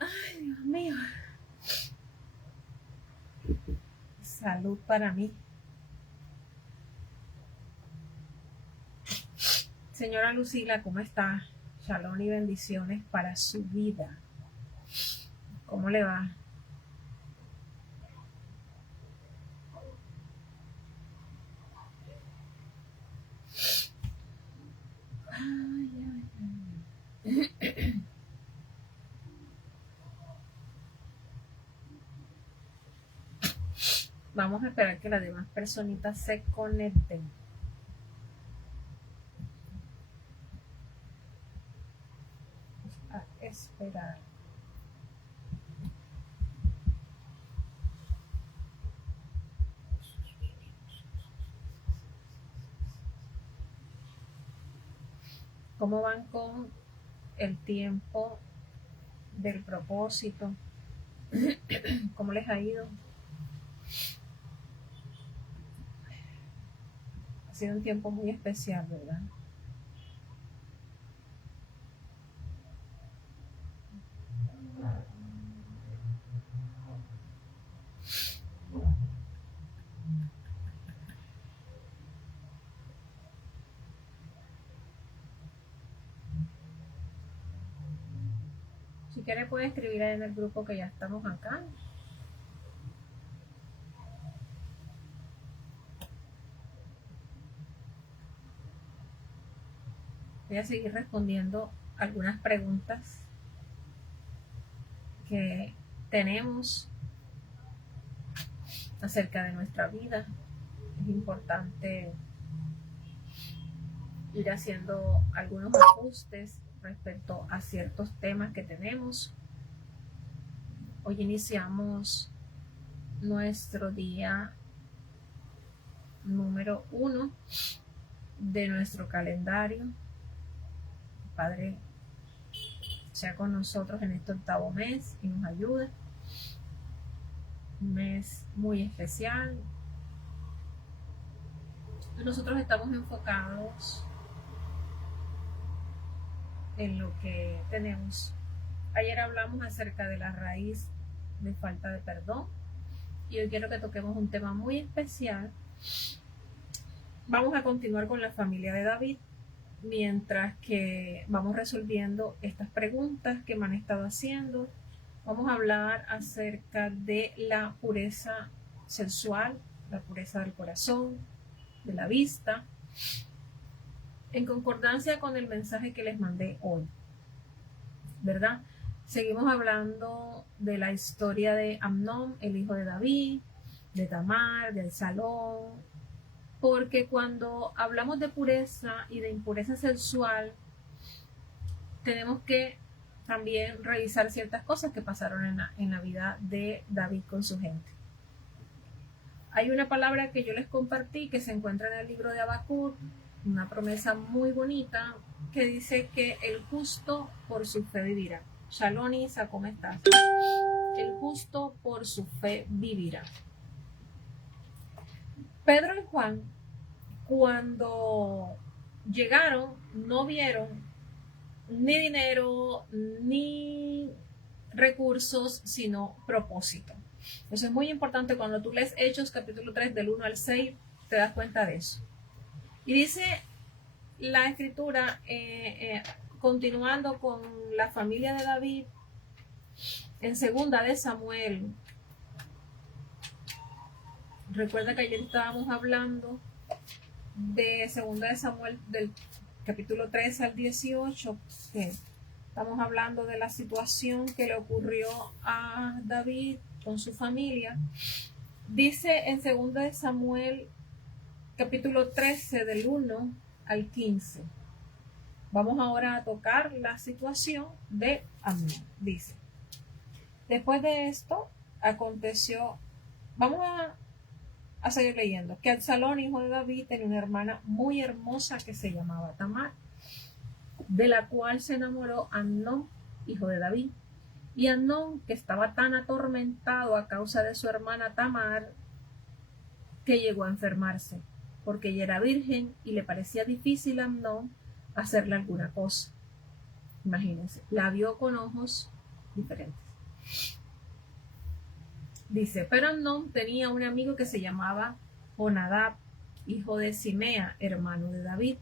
Ay, Dios mío. Salud para mí. Señora Lucila, ¿cómo está? Shalom y bendiciones para su vida. ¿Cómo le va? Vamos a esperar que las demás personitas se conecten. Vamos a esperar. ¿Cómo van con el tiempo del propósito? ¿Cómo les ha ido? Ha sido un tiempo muy especial, ¿verdad? Si quiere puede escribir ahí en el grupo que ya estamos acá. Voy a seguir respondiendo algunas preguntas que tenemos acerca de nuestra vida. Es importante ir haciendo algunos ajustes respecto a ciertos temas que tenemos. Hoy iniciamos nuestro día número 1 de nuestro calendario. Padre sea con nosotros en este 8º mes y nos ayude. Un mes muy especial. Nosotros estamos enfocados en lo que tenemos. Ayer hablamos acerca de la raíz de falta de perdón y hoy quiero que toquemos un tema muy especial. Vamos a continuar con la familia de David mientras que vamos resolviendo estas preguntas que me han estado haciendo. Vamos a hablar acerca de la pureza sensual, la pureza del corazón, de la vista, en concordancia con el mensaje que les mandé hoy, ¿verdad? Seguimos hablando de la historia de Amnón, el hijo de David, de Tamar, de Absalón, porque cuando hablamos de pureza y de impureza sexual, tenemos que también revisar ciertas cosas que pasaron en la vida de David con su gente. Hay una palabra que yo les compartí que se encuentra en el libro de Habacuc, una promesa muy bonita que dice que el justo por su fe vivirá. Shalom, Isa, ¿cómo estás? El justo por su fe vivirá. Pedro y Juan, cuando llegaron, no vieron ni dinero, ni recursos, sino propósito. Eso es muy importante. Cuando tú lees Hechos capítulo 3 del 1 al 6, te das cuenta de eso. Y dice la escritura, continuando con la familia de David, en 2 de Samuel. Recuerda que ayer estábamos hablando de 2 de Samuel del capítulo 13 al 18. Estamos hablando de la situación que le ocurrió a David con su familia. Dice en 2 de Samuel, capítulo 13, del 1 al 15. Vamos ahora a tocar la situación de Amnón. Dice, después de esto aconteció, vamos a seguir leyendo, que Absalón, hijo de David, tenía una hermana muy hermosa que se llamaba Tamar, de la cual se enamoró Amnón, hijo de David. Y Amnón, que estaba tan atormentado a causa de su hermana Tamar, que llegó a enfermarse, porque ella era virgen y le parecía difícil a Amnón hacerle alguna cosa. Imagínense, la vio con ojos diferentes. Dice, pero Amnón tenía un amigo que se llamaba Jonadab, hijo de Simea, hermano de David.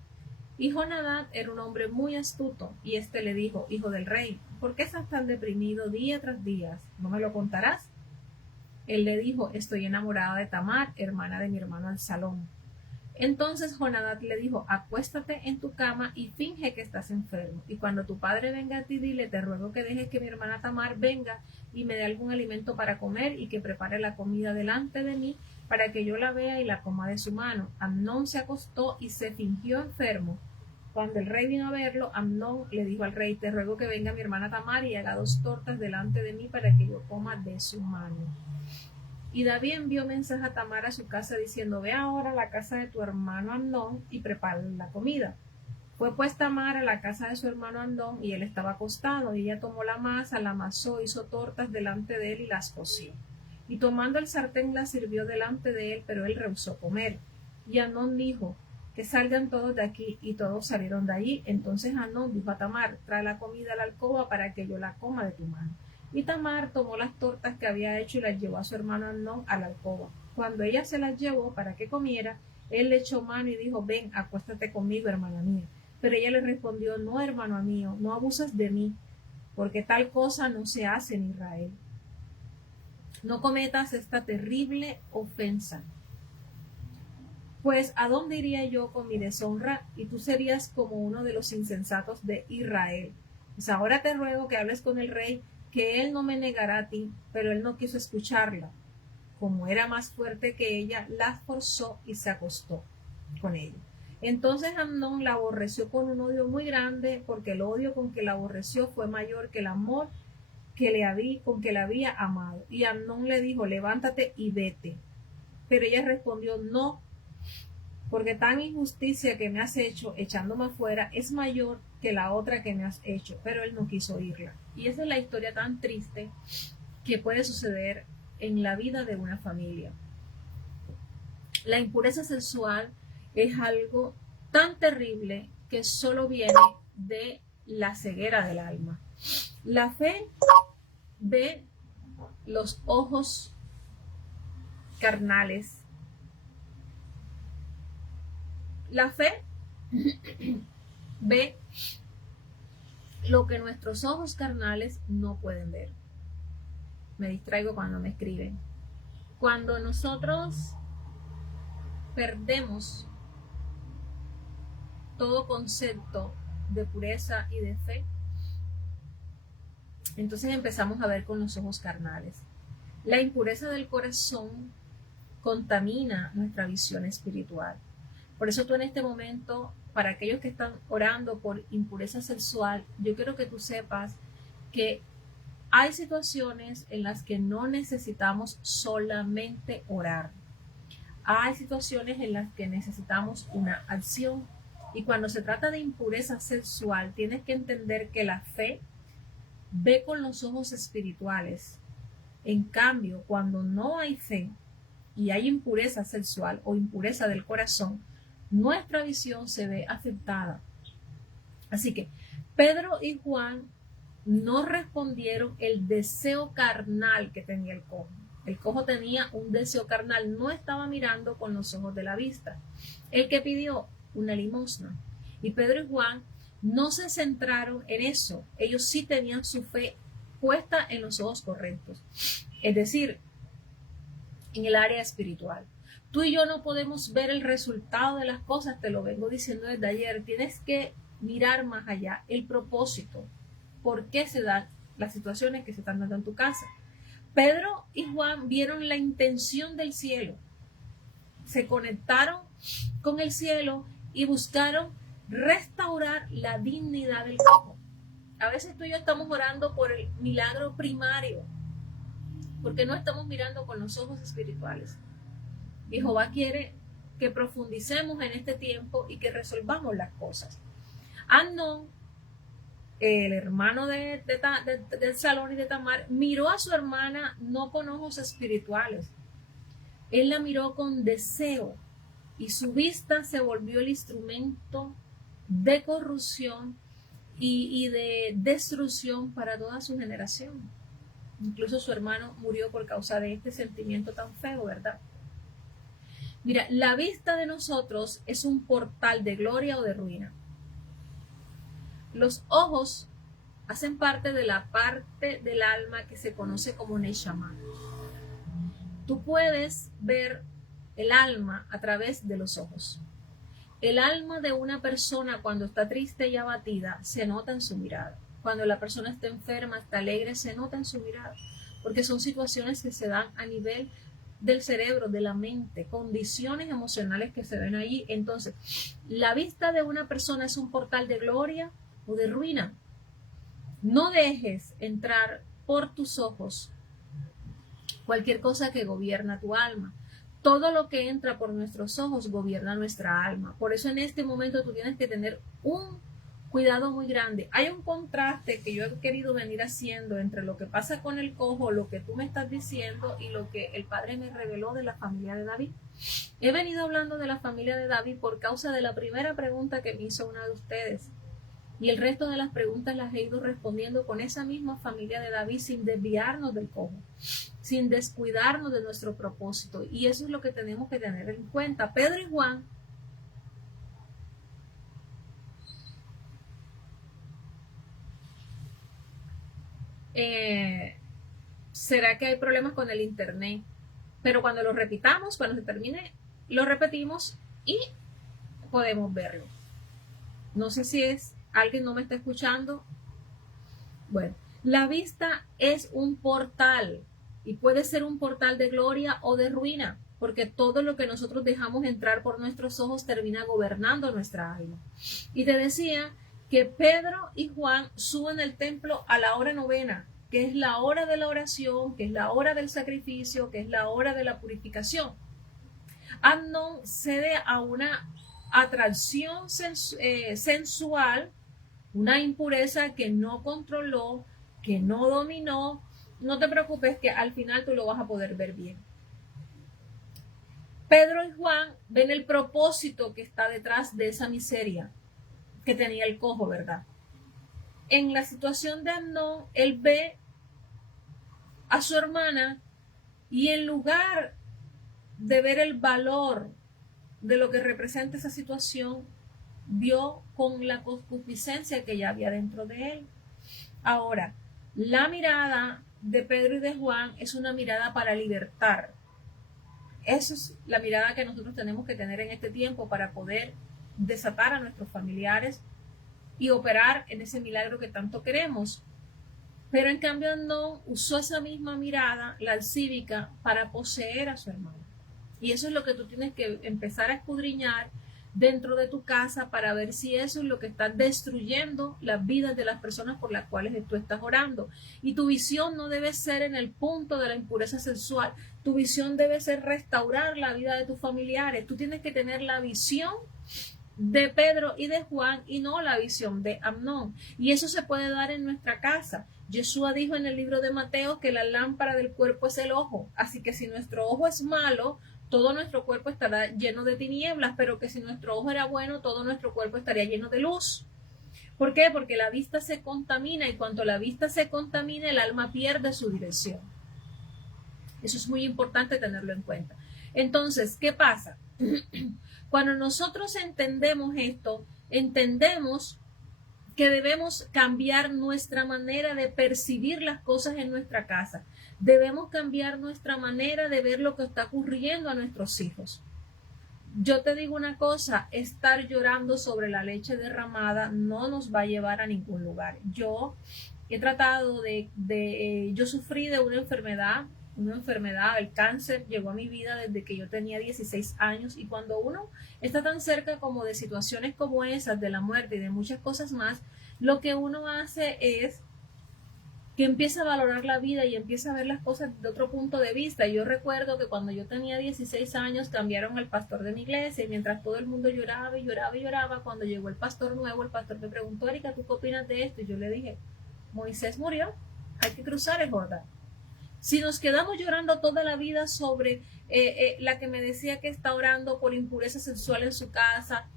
Y Jonadab era un hombre muy astuto, y éste le dijo, hijo del rey, ¿por qué estás tan deprimido día tras día? ¿No me lo contarás? Él le dijo, estoy enamorada de Tamar, hermana de mi hermano Absalón. Entonces Jonadab le dijo, acuéstate en tu cama y finge que estás enfermo. Y cuando tu padre venga a ti, dile, te ruego que dejes que mi hermana Tamar venga y me dé algún alimento para comer y que prepare la comida delante de mí para que yo la vea y la coma de su mano. Amnón se acostó y se fingió enfermo. Cuando el rey vino a verlo, Amnón le dijo al rey, te ruego que venga mi hermana Tamar y haga 2 tortas delante de mí para que yo coma de su mano. Y David envió mensaje a Tamar a su casa diciendo, ve ahora a la casa de tu hermano Amnón y prepara la comida. Fue pues Tamar a la casa de su hermano Amnón y él estaba acostado, y ella tomó la masa, la amasó, hizo tortas delante de él y las coció. Y tomando el sartén la sirvió delante de él, pero él rehusó comer. Y Amnón dijo, que salgan todos de aquí, y todos salieron de allí. Entonces Amnón dijo a Tamar, trae la comida a la alcoba para que yo la coma de tu mano. Y Tamar tomó las tortas que había hecho y las llevó a su hermano Amnón a la alcoba. Cuando ella se las llevó para que comiera, él le echó mano y dijo, ven, acuéstate conmigo, hermana mía. Pero ella le respondió, no, hermano mío, no abuses de mí, porque tal cosa no se hace en Israel. No cometas esta terrible ofensa. Pues, ¿a dónde iría yo con mi deshonra? Y tú serías como uno de los insensatos de Israel. Pues ahora te ruego que hables con el rey, que él no me negará a ti. Pero él no quiso escucharla. Como era más fuerte que ella, la forzó y se acostó con ella. Entonces Amnón la aborreció con un odio muy grande, porque el odio con que la aborreció fue mayor que el amor con que la había amado. Y Amnón le dijo, levántate y vete. Pero ella respondió, no, porque tan injusticia que me has hecho echándome afuera es mayor que la otra que me has hecho. Pero él no quiso oírla. Y esa es la historia tan triste que puede suceder en la vida de una familia. La impureza sexual es algo tan terrible que solo viene de la ceguera del alma. La fe ve los ojos carnales. La fe ve lo que nuestros ojos carnales no pueden ver. Me distraigo cuando me escriben. Cuando nosotros perdemos todo concepto de pureza y de fe, entonces empezamos a ver con los ojos carnales. La impureza del corazón contamina nuestra visión espiritual. Por eso tú en este momento, para aquellos que están orando por impureza sexual, yo quiero que tú sepas que hay situaciones en las que no necesitamos solamente orar. Hay situaciones en las que necesitamos una acción. Y cuando se trata de impureza sexual, tienes que entender que la fe ve con los ojos espirituales. En cambio, cuando no hay fe y hay impureza sexual o impureza del corazón, nuestra visión se ve afectada. Así que Pedro y Juan no respondieron el deseo carnal que tenía el cojo. El cojo tenía un deseo carnal, no estaba mirando con los ojos de la vista. El que pidió una limosna. Y Pedro y Juan no se centraron en eso. Ellos sí tenían su fe puesta en los ojos correctos. Es decir, en el área espiritual. Tú y yo no podemos ver el resultado de las cosas, te lo vengo diciendo desde ayer. Tienes que mirar más allá, el propósito. ¿Por qué se dan las situaciones que se están dando en tu casa? Pedro y Juan vieron la intención del cielo, se conectaron con el cielo y buscaron restaurar la dignidad del cojo. A veces tú y yo estamos orando por el milagro primario, porque no estamos mirando con los ojos espirituales. Y Jehová quiere que profundicemos en este tiempo y que resolvamos las cosas. Amnón, el hermano de Salón y de Tamar, miró a su hermana no con ojos espirituales. Él la miró con deseo y su vista se volvió el instrumento de corrupción y de destrucción para toda su generación. Incluso su hermano murió por causa de este sentimiento tan feo, ¿verdad? Mira, la vista de nosotros es un portal de gloria o de ruina. Los ojos hacen parte de la parte del alma que se conoce como Neshama. Tú puedes ver el alma a través de los ojos. El alma de una persona cuando está triste y abatida se nota en su mirada. Cuando la persona está enferma, está alegre, se nota en su mirada. Porque son situaciones que se dan a nivel del cerebro, de la mente, condiciones emocionales que se ven allí. Entonces, la vista de una persona es un portal de gloria o de ruina. No dejes entrar por tus ojos cualquier cosa que gobierna tu alma. Todo lo que entra por nuestros ojos gobierna nuestra alma. Por eso en este momento tú tienes que tener un cuidado muy grande. Hay un contraste que yo he querido venir haciendo entre lo que pasa con el cojo, lo que tú me estás diciendo y lo que el Padre me reveló de la familia de David. He venido hablando de la familia de David por causa de la primera pregunta que me hizo una de ustedes. Y el resto de las preguntas las he ido respondiendo con esa misma familia de David sin desviarnos del cojo, sin descuidarnos de nuestro propósito. Y eso es lo que tenemos que tener en cuenta. Pedro y Juan será que hay problemas con el internet, pero cuando lo repitamos, cuando se termine, lo repetimos y podemos verlo. No sé si es alguien no me está escuchando. Bueno, la vista es un portal y puede ser un portal de gloria o de ruina, porque todo lo que nosotros dejamos entrar por nuestros ojos termina gobernando nuestra alma. Y te decía que Pedro y Juan suben al templo a la hora novena, que es la hora de la oración, que es la hora del sacrificio, que es la hora de la purificación. Amnón cede a una atracción sensual, una impureza que no controló, que no dominó. No te preocupes que al final tú lo vas a poder ver bien. Pedro y Juan ven el propósito que está detrás de esa miseria que tenía el cojo, ¿verdad? En la situación de Amnón, él ve a su hermana y en lugar de ver el valor de lo que representa esa situación, vio con la concupiscencia que ya había dentro de él. Ahora, la mirada de Pedro y de Juan es una mirada para libertar. Esa es la mirada que nosotros tenemos que tener en este tiempo para poder desatar a nuestros familiares y operar en ese milagro que tanto queremos. Pero en cambio no usó esa misma mirada, la alcívica, para poseer a su hermano. Y eso es lo que tú tienes que empezar a escudriñar dentro de tu casa para ver si eso es lo que está destruyendo las vidas de las personas por las cuales tú estás orando. Y tu visión no debe ser en el punto de la impureza sexual. Tu visión debe ser restaurar la vida de tus familiares. Tú tienes que tener la visión de Pedro y de Juan y no la visión de Amnón. Y eso se puede dar en nuestra casa. Yeshua dijo en el libro de Mateo que la lámpara del cuerpo es el ojo. Así que si nuestro ojo es malo, todo nuestro cuerpo estará lleno de tinieblas, pero que si nuestro ojo era bueno, todo nuestro cuerpo estaría lleno de luz. ¿Por qué? Porque la vista se contamina y cuando la vista se contamina, el alma pierde su dirección. Eso es muy importante tenerlo en cuenta. Entonces, ¿qué pasa? Cuando nosotros entendemos esto, entendemos que debemos cambiar nuestra manera de percibir las cosas en nuestra casa. Debemos cambiar nuestra manera de ver lo que está ocurriendo a nuestros hijos. Yo te digo una cosa, estar llorando sobre la leche derramada no nos va a llevar a ningún lugar. Yo he tratado yo sufrí de una enfermedad, el cáncer llegó a mi vida desde que yo tenía 16 años, y cuando uno está tan cerca como de situaciones como esas, de la muerte y de muchas cosas más, lo que uno hace es que empieza a valorar la vida y empieza a ver las cosas de otro punto de vista. Yo recuerdo que cuando yo tenía 16 años cambiaron al pastor de mi iglesia, y mientras todo el mundo lloraba y lloraba y lloraba, cuando llegó el pastor nuevo, el pastor me preguntó: Erika, ¿tú qué opinas de esto? Y yo le dije: Moisés murió, hay que cruzar el Jordán. Si nos quedamos llorando toda la vida sobre la que me decía que está orando por impureza sexual en su casa,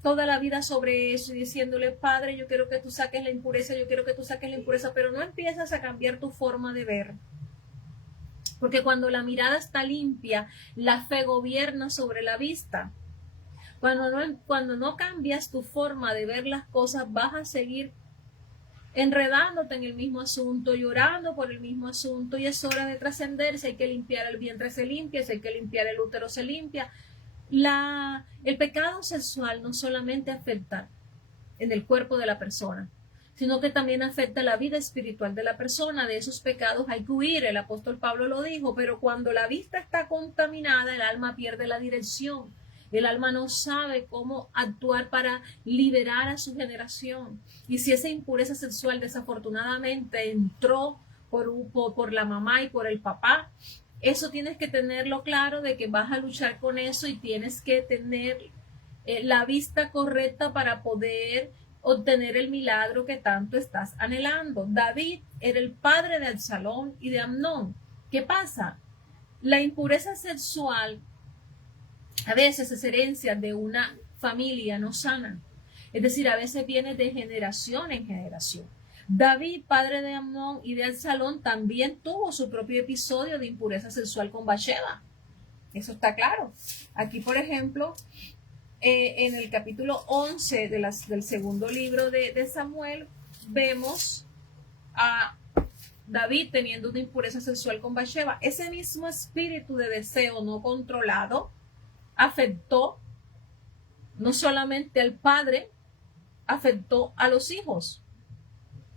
toda la vida sobre eso y diciéndole: Padre, yo quiero que tú saques la impureza, yo quiero que tú saques la impureza, pero no empiezas a cambiar tu forma de ver. Porque cuando la mirada está limpia, la fe gobierna sobre la vista. Cuando no cambias tu forma de ver las cosas, vas a seguir enredándote en el mismo asunto, llorando por el mismo asunto, y es hora de trascender. Si hay que limpiar el vientre, se limpia; si hay que limpiar el útero, se limpia. El pecado sexual no solamente afecta en el cuerpo de la persona, sino que también afecta la vida espiritual de la persona. De esos pecados hay que huir, el apóstol Pablo lo dijo, pero cuando la vista está contaminada, el alma pierde la dirección. El alma no sabe cómo actuar para liberar a su generación. Y si esa impureza sexual desafortunadamente entró por la mamá y por el papá, eso tienes que tenerlo claro, de que vas a luchar con eso, y tienes que tener la vista correcta para poder obtener el milagro que tanto estás anhelando. David era el padre de Absalón y de Amnón. ¿Qué pasa? La impureza sexual a veces es herencia de una familia no sana. Es decir, a veces viene de generación en generación. David, padre de Amnón y de Absalón, también tuvo su propio episodio de impureza sexual con Bathsheba. Eso está claro. Aquí, por ejemplo, en el capítulo 11 del segundo libro de Samuel, vemos a David teniendo una impureza sexual con Bathsheba. Ese mismo espíritu de deseo no controlado afectó no solamente al padre, afectó a los hijos.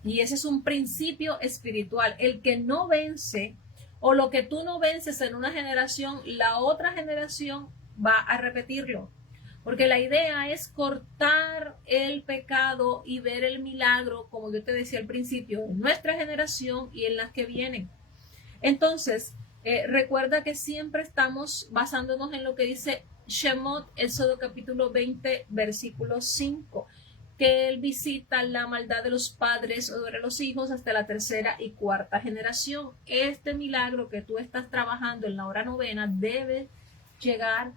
Y ese es un principio espiritual. El que no vence, o lo que tú no vences en una generación, la otra generación va a repetirlo. Porque la idea es cortar el pecado y ver el milagro, como yo te decía al principio, en nuestra generación y en las que vienen. Entonces, recuerda que siempre estamos basándonos en lo que dice Shemot, Éxodo capítulo 20, versículo 5, que él visita la maldad de los padres sobre los hijos hasta la tercera y cuarta generación. Este milagro que tú estás trabajando en la hora novena debe llegar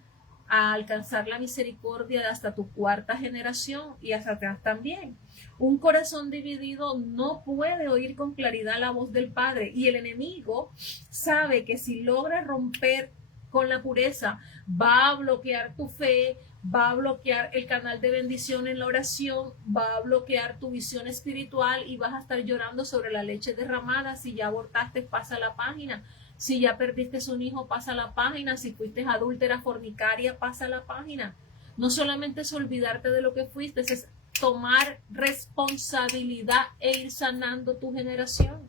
a alcanzar la misericordia de hasta tu cuarta generación y hasta atrás también. Un corazón dividido no puede oír con claridad la voz del Padre, y el enemigo sabe que si logra romper con la pureza, va a bloquear tu fe, va a bloquear el canal de bendición en la oración, va a bloquear tu visión espiritual, y vas a estar llorando sobre la leche derramada. Si ya abortaste, pasa la página. Si ya perdiste un hijo, pasa la página. Si fuiste adúltera, fornicaria, pasa la página. No solamente es olvidarte de lo que fuiste, es tomar responsabilidad e ir sanando tu generación.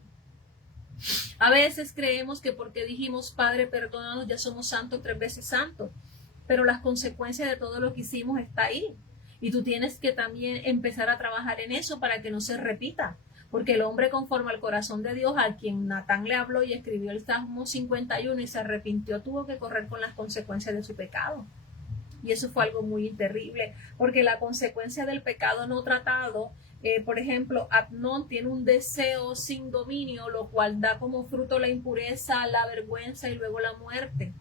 A veces creemos que porque dijimos: Padre, perdónanos, ya somos santos, 3 veces santos. Pero las consecuencias de todo lo que hicimos está ahí. Y tú tienes que también empezar a trabajar en eso para que no se repita. Porque el hombre conforme al corazón de Dios, a quien Natán le habló y escribió el Salmo 51 y se arrepintió, tuvo que correr con las consecuencias de su pecado. Y eso fue algo muy terrible, porque la consecuencia del pecado no tratado, por ejemplo, Amnón tiene un deseo sin dominio, lo cual da como fruto la impureza, la vergüenza y luego la muerte.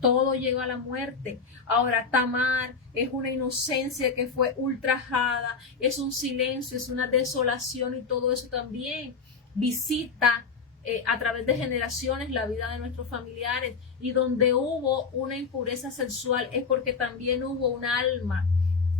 Todo lleva a la muerte. Ahora, Tamar es una inocencia que fue ultrajada, es un silencio, es una desolación, y todo eso también visita a través de generaciones la vida de nuestros familiares. Y donde hubo una impureza sexual es porque también hubo un alma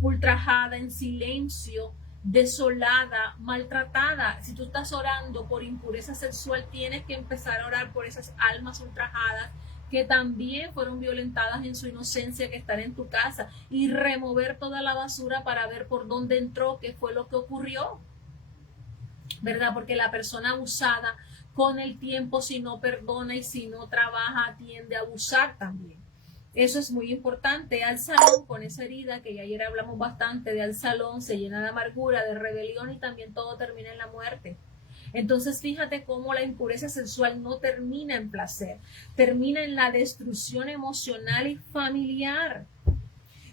ultrajada, en silencio, desolada, maltratada. Si tú estás orando por impureza sexual, tienes que empezar a orar por esas almas ultrajadas que también fueron violentadas en su inocencia, que están en tu casa, y remover toda la basura para ver por dónde entró, qué fue lo que ocurrió. ¿verdad? Porque la persona abusada con el tiempo, si no perdona y si no trabaja, tiende a abusar también. Eso es muy importante. Al salón, con esa herida que ya ayer hablamos bastante de al salón, se llena de amargura, de rebelión y también todo termina en la muerte. Entonces fíjate cómo la impureza sexual no termina en placer, termina en la destrucción emocional y familiar.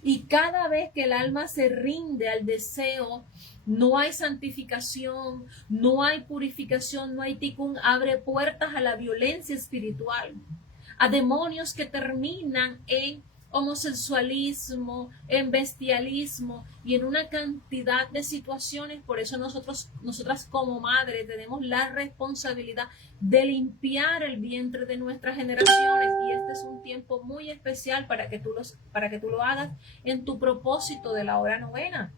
Y cada vez que el alma se rinde al deseo, no hay santificación, no hay purificación, no hay tikkun, abre puertas a la violencia espiritual, a demonios que terminan en homosexualismo, en bestialismo y en una cantidad de situaciones. Por eso nosotras como madres tenemos la responsabilidad de limpiar el vientre de nuestras generaciones, y este es un tiempo muy especial para que tú lo hagas en tu propósito de la hora novena.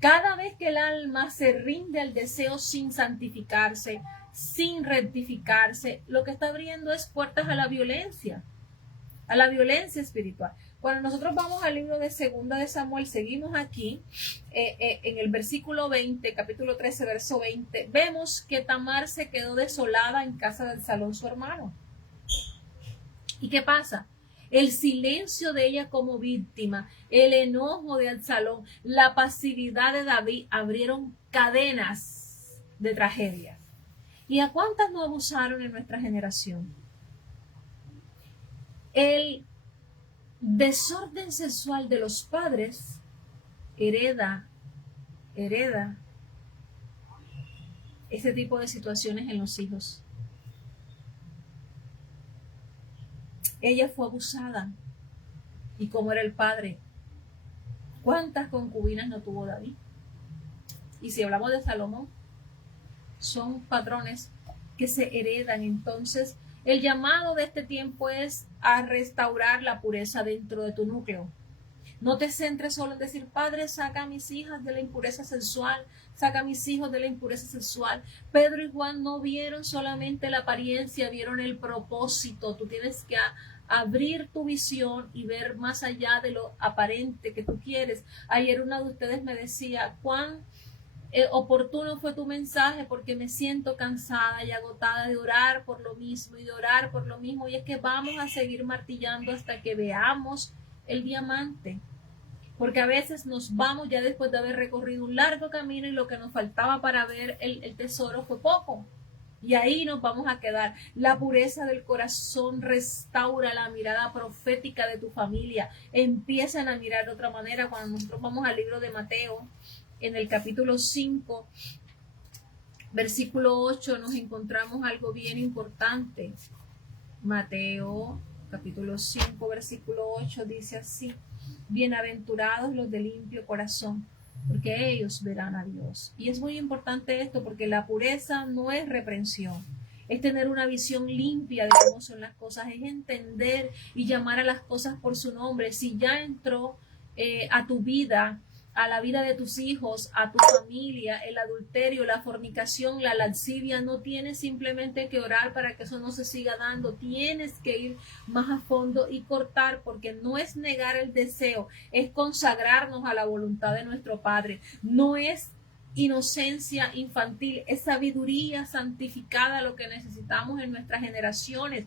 Cada vez que el alma se rinde al deseo sin santificarse, sin rectificarse, lo que está abriendo es puertas a la violencia espiritual. Cuando nosotros vamos al libro de Segunda de Samuel, seguimos aquí, en el versículo 20, capítulo 13, verso 20, vemos que Tamar se quedó desolada en casa de Absalón, su hermano. ¿Y qué pasa? El silencio de ella como víctima, el enojo de Absalón, la pasividad de David abrieron cadenas de tragedia. ¿Y a cuántas no abusaron en nuestra generación? El desorden sexual de los padres hereda este tipo de situaciones en los hijos. Ella fue abusada. ¿Y cómo era el padre? ¿Cuántas concubinas no tuvo David? Y si hablamos de Salomón, son patrones que se heredan. Entonces, el llamado de este tiempo es a restaurar la pureza dentro de tu núcleo. No te centres solo en decir, Padre, saca a mis hijas de la impureza sexual, saca a mis hijos de la impureza sexual. Pedro y Juan no vieron solamente la apariencia, vieron el propósito. Tú tienes que abrir tu visión y ver más allá de lo aparente que tú quieres. Ayer una de ustedes me decía, cuán oportuno fue tu mensaje, porque me siento cansada y agotada de orar por lo mismo y de orar por lo mismo. Y es que vamos a seguir martillando hasta que veamos el diamante. Porque a veces nos vamos ya después de haber recorrido un largo camino y lo que nos faltaba para ver el tesoro fue poco. Y ahí nos vamos a quedar. La pureza del corazón restaura la mirada profética de tu familia. Empiezan a mirar de otra manera. Cuando nosotros vamos al libro de Mateo, en el capítulo 5, versículo 8, nos encontramos algo bien importante. Mateo, capítulo 5, versículo 8, dice así: bienaventurados los de limpio corazón, porque ellos verán a Dios. Y es muy importante esto, porque la pureza no es reprensión, es tener una visión limpia de cómo son las cosas, es entender y llamar a las cosas por su nombre. Si ya entró a tu vida, a la vida de tus hijos, a tu familia, el adulterio, la fornicación, la lascivia, no tienes simplemente que orar para que eso no se siga dando. Tienes que ir más a fondo y cortar, porque no es negar el deseo, es consagrarnos a la voluntad de nuestro Padre. No es inocencia infantil, es sabiduría santificada lo que necesitamos en nuestras generaciones.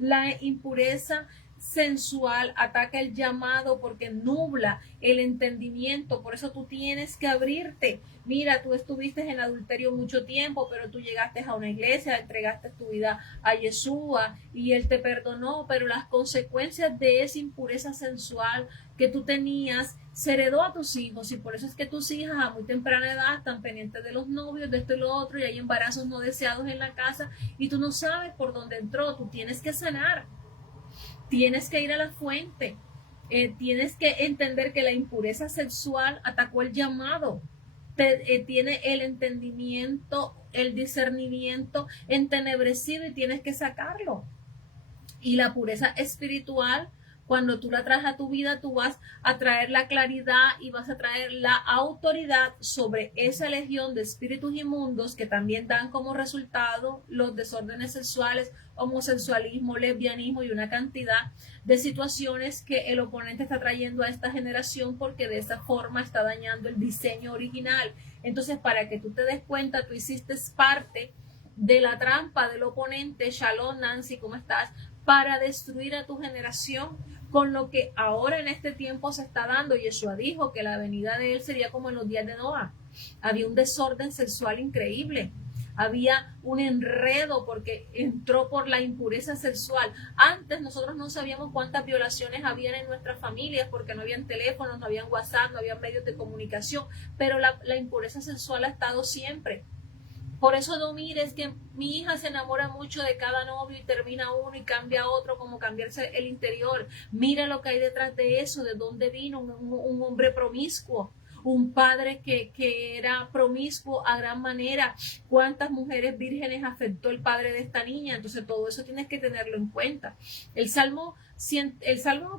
La impureza sensual ataca el llamado porque nubla el entendimiento. Por eso tú tienes que abrirte. Mira, tú estuviste en adulterio mucho tiempo, pero tú llegaste a una iglesia, entregaste tu vida a Yeshua y Él te perdonó, pero las consecuencias de esa impureza sensual que tú tenías se heredó a tus hijos, y por eso es que tus hijas a muy temprana edad están pendientes de los novios, de esto y lo otro, y hay embarazos no deseados en la casa y tú no sabes por dónde entró. Tú tienes que sanar. Tienes que ir a la fuente, tienes que entender que la impureza sexual atacó el llamado, tiene el entendimiento, el discernimiento entenebrecido y tienes que sacarlo. Y la pureza espiritual Cuando tú la traes a tu vida, tú vas a traer la claridad y vas a traer la autoridad sobre esa legión de espíritus inmundos que también dan como resultado los desórdenes sexuales, homosexualismo, lesbianismo y una cantidad de situaciones que el oponente está trayendo a esta generación porque de esa forma está dañando el diseño original. Entonces, para que tú te des cuenta, tú hiciste parte de la trampa del oponente. Shalom, Nancy, ¿cómo estás? Para destruir a tu generación con lo que ahora en este tiempo se está dando. Yeshua dijo que la venida de él sería como en los días de Noah. Había un desorden sexual increíble. Había un enredo porque entró por la impureza sexual. Antes nosotros no sabíamos cuántas violaciones habían en nuestras familias porque no habían teléfonos, no habían WhatsApp, no habían medios de comunicación, pero la impureza sexual ha estado siempre. Por eso no mires que mi hija se enamora mucho de cada novio y termina uno y cambia otro, como cambiarse el interior. Mira lo que hay detrás de eso, de dónde vino un hombre promiscuo, un padre que era promiscuo a gran manera. ¿Cuántas mujeres vírgenes afectó el padre de esta niña? Entonces todo eso tienes que tenerlo en cuenta. El salmo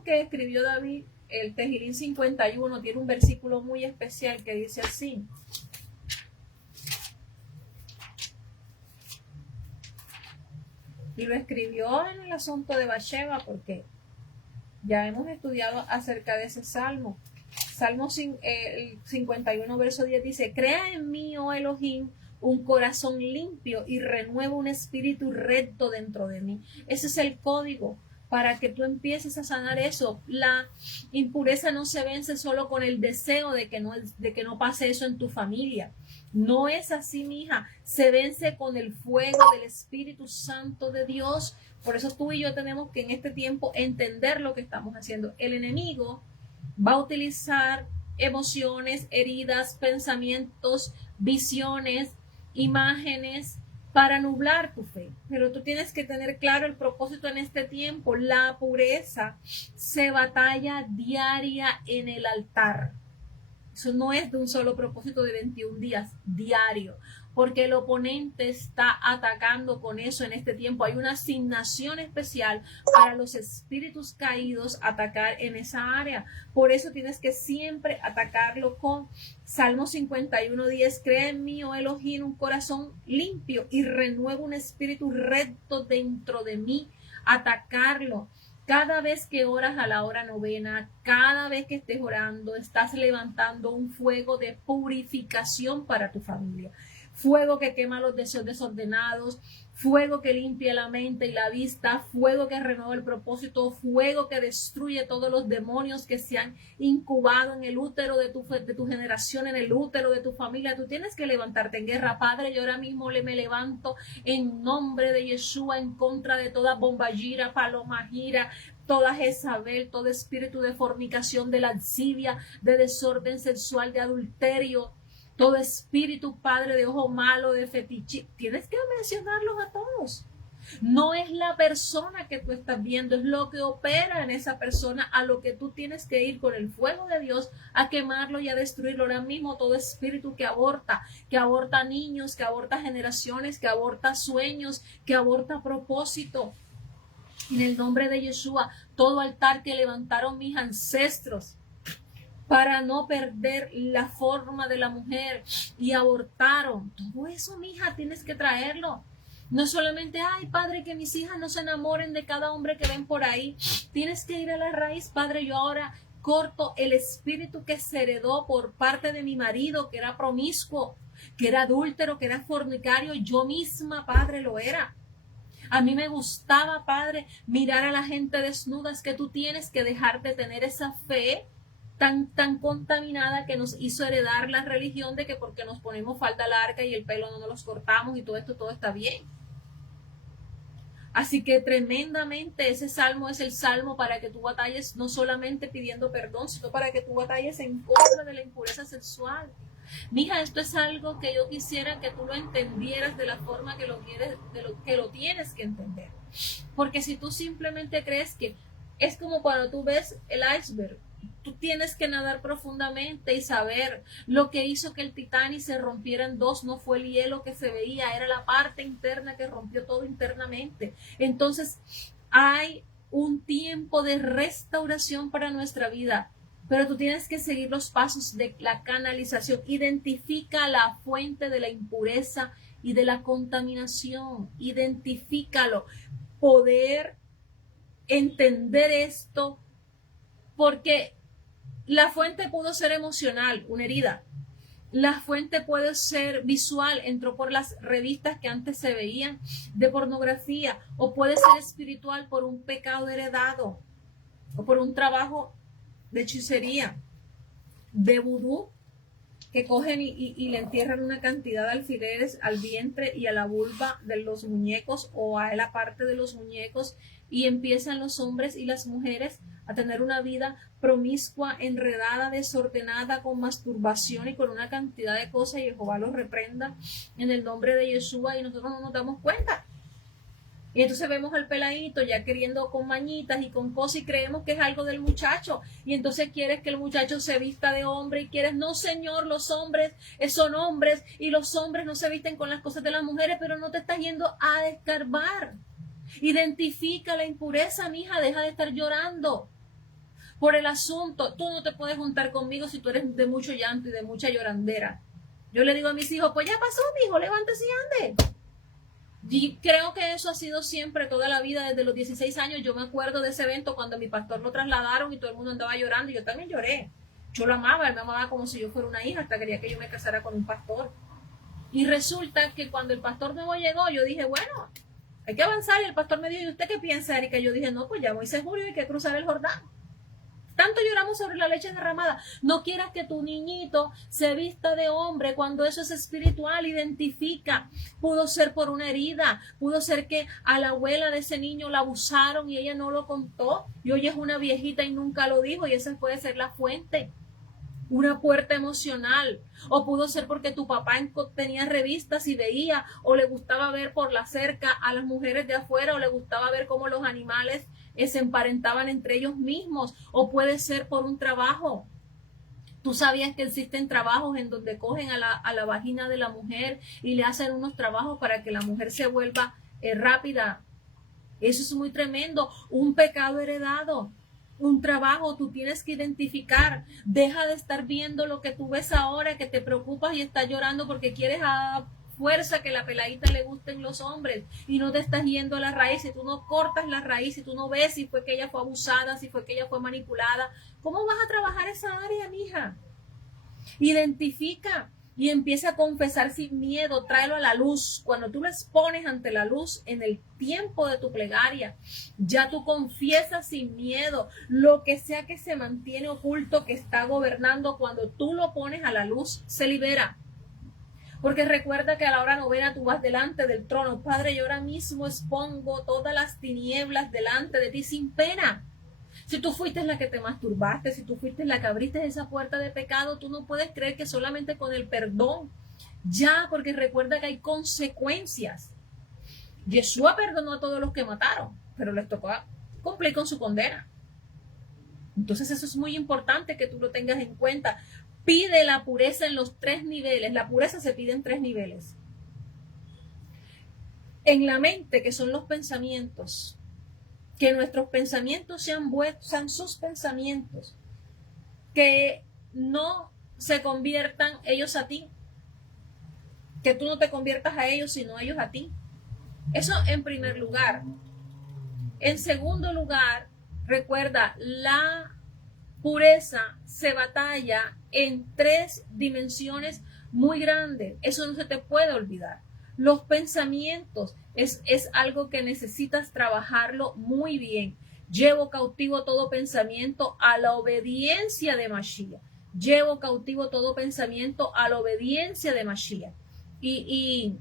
que escribió David, el Tejilín 51, tiene un versículo muy especial que dice así. Y lo escribió en el asunto de Bathsheba porque ya hemos estudiado acerca de ese salmo. Salmo 51, verso 10 dice: crea en mí, oh Elohim, un corazón limpio y renueva un espíritu recto dentro de mí. Ese es el código para que tú empieces a sanar eso. La impureza no se vence solo con el deseo de que no pase eso en tu familia. No es así, mi hija. Se vence con el fuego del Espíritu Santo de Dios. Por eso tú y yo tenemos que en este tiempo entender lo que estamos haciendo. El enemigo va a utilizar emociones, heridas, pensamientos, visiones, imágenes para nublar tu fe. Pero tú tienes que tener claro el propósito en este tiempo. La pureza se batalla diaria en el altar. Eso no es de un solo propósito de 21 días, diario, porque el oponente está atacando con eso en este tiempo. Hay una asignación especial para los espíritus caídos atacar en esa área. Por eso tienes que siempre atacarlo con Salmo 51:10. Crea en mí, oh Elohim, un corazón limpio y renueva un espíritu recto dentro de mí. Atacarlo. Cada vez que oras a la hora novena, cada vez que estés orando, estás levantando un fuego de purificación para tu familia. Fuego que quema los deseos desordenados, fuego que limpia la mente y la vista, fuego que renueva el propósito, fuego que destruye todos los demonios que se han incubado en el útero de tu generación, en el útero de tu familia. Tú tienes que levantarte en guerra. Padre, yo ahora mismo me levanto en nombre de Yeshua en contra de toda bombayira, paloma gira, toda Jezabel, todo espíritu de fornicación, de lascivia, de desorden sexual, de adulterio, todo espíritu, Padre, de ojo malo, de fetiche. Tienes que mencionarlos a todos. No es la persona que tú estás viendo, es lo que opera en esa persona, a lo que tú tienes que ir con el fuego de Dios a quemarlo y a destruirlo. Ahora mismo todo espíritu que aborta niños, que aborta generaciones, que aborta sueños, que aborta propósito. En el nombre de Yeshua, todo altar que levantaron mis ancestros para no perder la forma de la mujer y abortaron. Todo eso, mija, tienes que traerlo. No solamente, ay, Padre, que mis hijas no se enamoren de cada hombre que ven por ahí. Tienes que ir a la raíz. Padre, yo ahora corto el espíritu que se heredó por parte de mi marido, que era promiscuo, que era adúltero, que era fornicario. Yo misma, Padre, lo era. A mí me gustaba, Padre, mirar a la gente desnuda. Es que tú tienes que dejar de tener esa fe tan contaminada que nos hizo heredar la religión de que porque nos ponemos falda larga y el pelo no nos los cortamos y todo esto, todo está bien. Así que tremendamente ese salmo es el salmo para que tú batalles no solamente pidiendo perdón, sino para que tú batalles en contra de la impureza sexual. Mija, esto es algo que yo quisiera que tú lo entendieras de la forma que lo tienes que entender. Porque si tú simplemente crees que es como cuando tú ves el iceberg, tú tienes que nadar profundamente y saber lo que hizo que el Titanic se rompiera en dos. No fue el hielo que se veía, era la parte interna que rompió todo internamente. Entonces hay un tiempo de restauración para nuestra vida. Pero tú tienes que seguir los pasos de la canalización. Identifica la fuente de la impureza y de la contaminación. Identifícalo. Poder entender esto, porque la fuente pudo ser emocional, una herida. La fuente puede ser visual, entró por las revistas que antes se veían de pornografía, o puede ser espiritual por un pecado heredado, o por un trabajo de hechicería, de vudú, que cogen y le entierran una cantidad de alfileres al vientre y a la vulva de los muñecos o a la parte de los muñecos, y empiezan los hombres y las mujeres a tener una vida promiscua, enredada, desordenada, con masturbación y con una cantidad de cosas, y Jehová los reprenda en el nombre de Yeshua, y nosotros no nos damos cuenta. Y entonces vemos al peladito ya queriendo con mañitas y con cosas, y creemos que es algo del muchacho. Y entonces quieres que el muchacho se vista de hombre, y quieres, no señor, los hombres son hombres, y los hombres no se visten con las cosas de las mujeres, pero no te estás yendo a escarbar. Identifica la impureza, mija, deja de estar llorando por el asunto. Tú no te puedes juntar conmigo si tú eres de mucho llanto y de mucha llorandera. Yo le digo a mis hijos, pues ya pasó, mijo, levántese y ande. Y creo que eso ha sido siempre, toda la vida, desde los 16 años. Yo me acuerdo de ese evento cuando a mi pastor lo trasladaron y todo el mundo andaba llorando, y yo también lloré. Yo lo amaba, él me amaba como si yo fuera una hija, hasta quería que yo me casara con un pastor. Y resulta que cuando el pastor nuevo llegó, yo dije, bueno, hay que avanzar. Y el pastor me dijo, ¿y usted qué piensa, Erika? Yo dije, no, pues ya Moisés murió, hay que cruzar el Jordán. Tanto lloramos sobre la leche derramada. No quieras que tu niñito se vista de hombre cuando eso es espiritual. Identifica. Pudo ser por una herida. Pudo ser que a la abuela de ese niño la abusaron y ella no lo contó. Y hoy es una viejita y nunca lo dijo. Y esa puede ser la fuente. Una puerta emocional. O pudo ser porque tu papá tenía revistas y veía, o le gustaba ver por la cerca a las mujeres de afuera, o le gustaba ver cómo los animales se emparentaban entre ellos mismos. O puede ser por un trabajo. Tú sabías que existen trabajos en donde cogen a la vagina de la mujer y le hacen unos trabajos para que la mujer se vuelva rápida. Eso es muy tremendo. Un pecado heredado. Un trabajo, tú tienes que identificar. Deja de estar viendo lo que tú ves ahora, que te preocupas y estás llorando porque quieres a fuerza que la peladita le gusten los hombres, y no te estás yendo a la raíz. Si tú no cortas la raíz, si tú no ves si fue que ella fue abusada, si fue que ella fue manipulada, ¿cómo vas a trabajar esa área, mija? Identifica y empieza a confesar sin miedo. Tráelo a la luz. Cuando tú lo expones ante la luz en el tiempo de tu plegaria, ya tú confiesas sin miedo lo que sea que se mantiene oculto, que está gobernando. Cuando tú lo pones a la luz, se libera. Porque recuerda que a la hora novena tú vas delante del trono. Padre, yo ahora mismo expongo todas las tinieblas delante de ti sin pena. Si tú fuiste la que te masturbaste, si tú fuiste la que abriste esa puerta de pecado, tú no puedes creer que solamente con el perdón, ya, porque recuerda que hay consecuencias. Yeshua perdonó a todos los que mataron, pero les tocó cumplir con su condena. Entonces eso es muy importante que tú lo tengas en cuenta. Pide la pureza en los 3 niveles. La pureza se pide en 3 niveles. En la mente, que son los pensamientos. Que nuestros pensamientos sean sus pensamientos. Que no se conviertan ellos a ti. Que tú no te conviertas a ellos, sino ellos a ti. Eso en primer lugar. En segundo lugar, recuerda, la pureza se batalla en 3 dimensiones muy grandes. Eso no se te puede olvidar. Los pensamientos es algo que necesitas trabajarlo muy bien. Llevo cautivo todo pensamiento a la obediencia de Mashiach. Llevo cautivo todo pensamiento a la obediencia de Mashiach. Y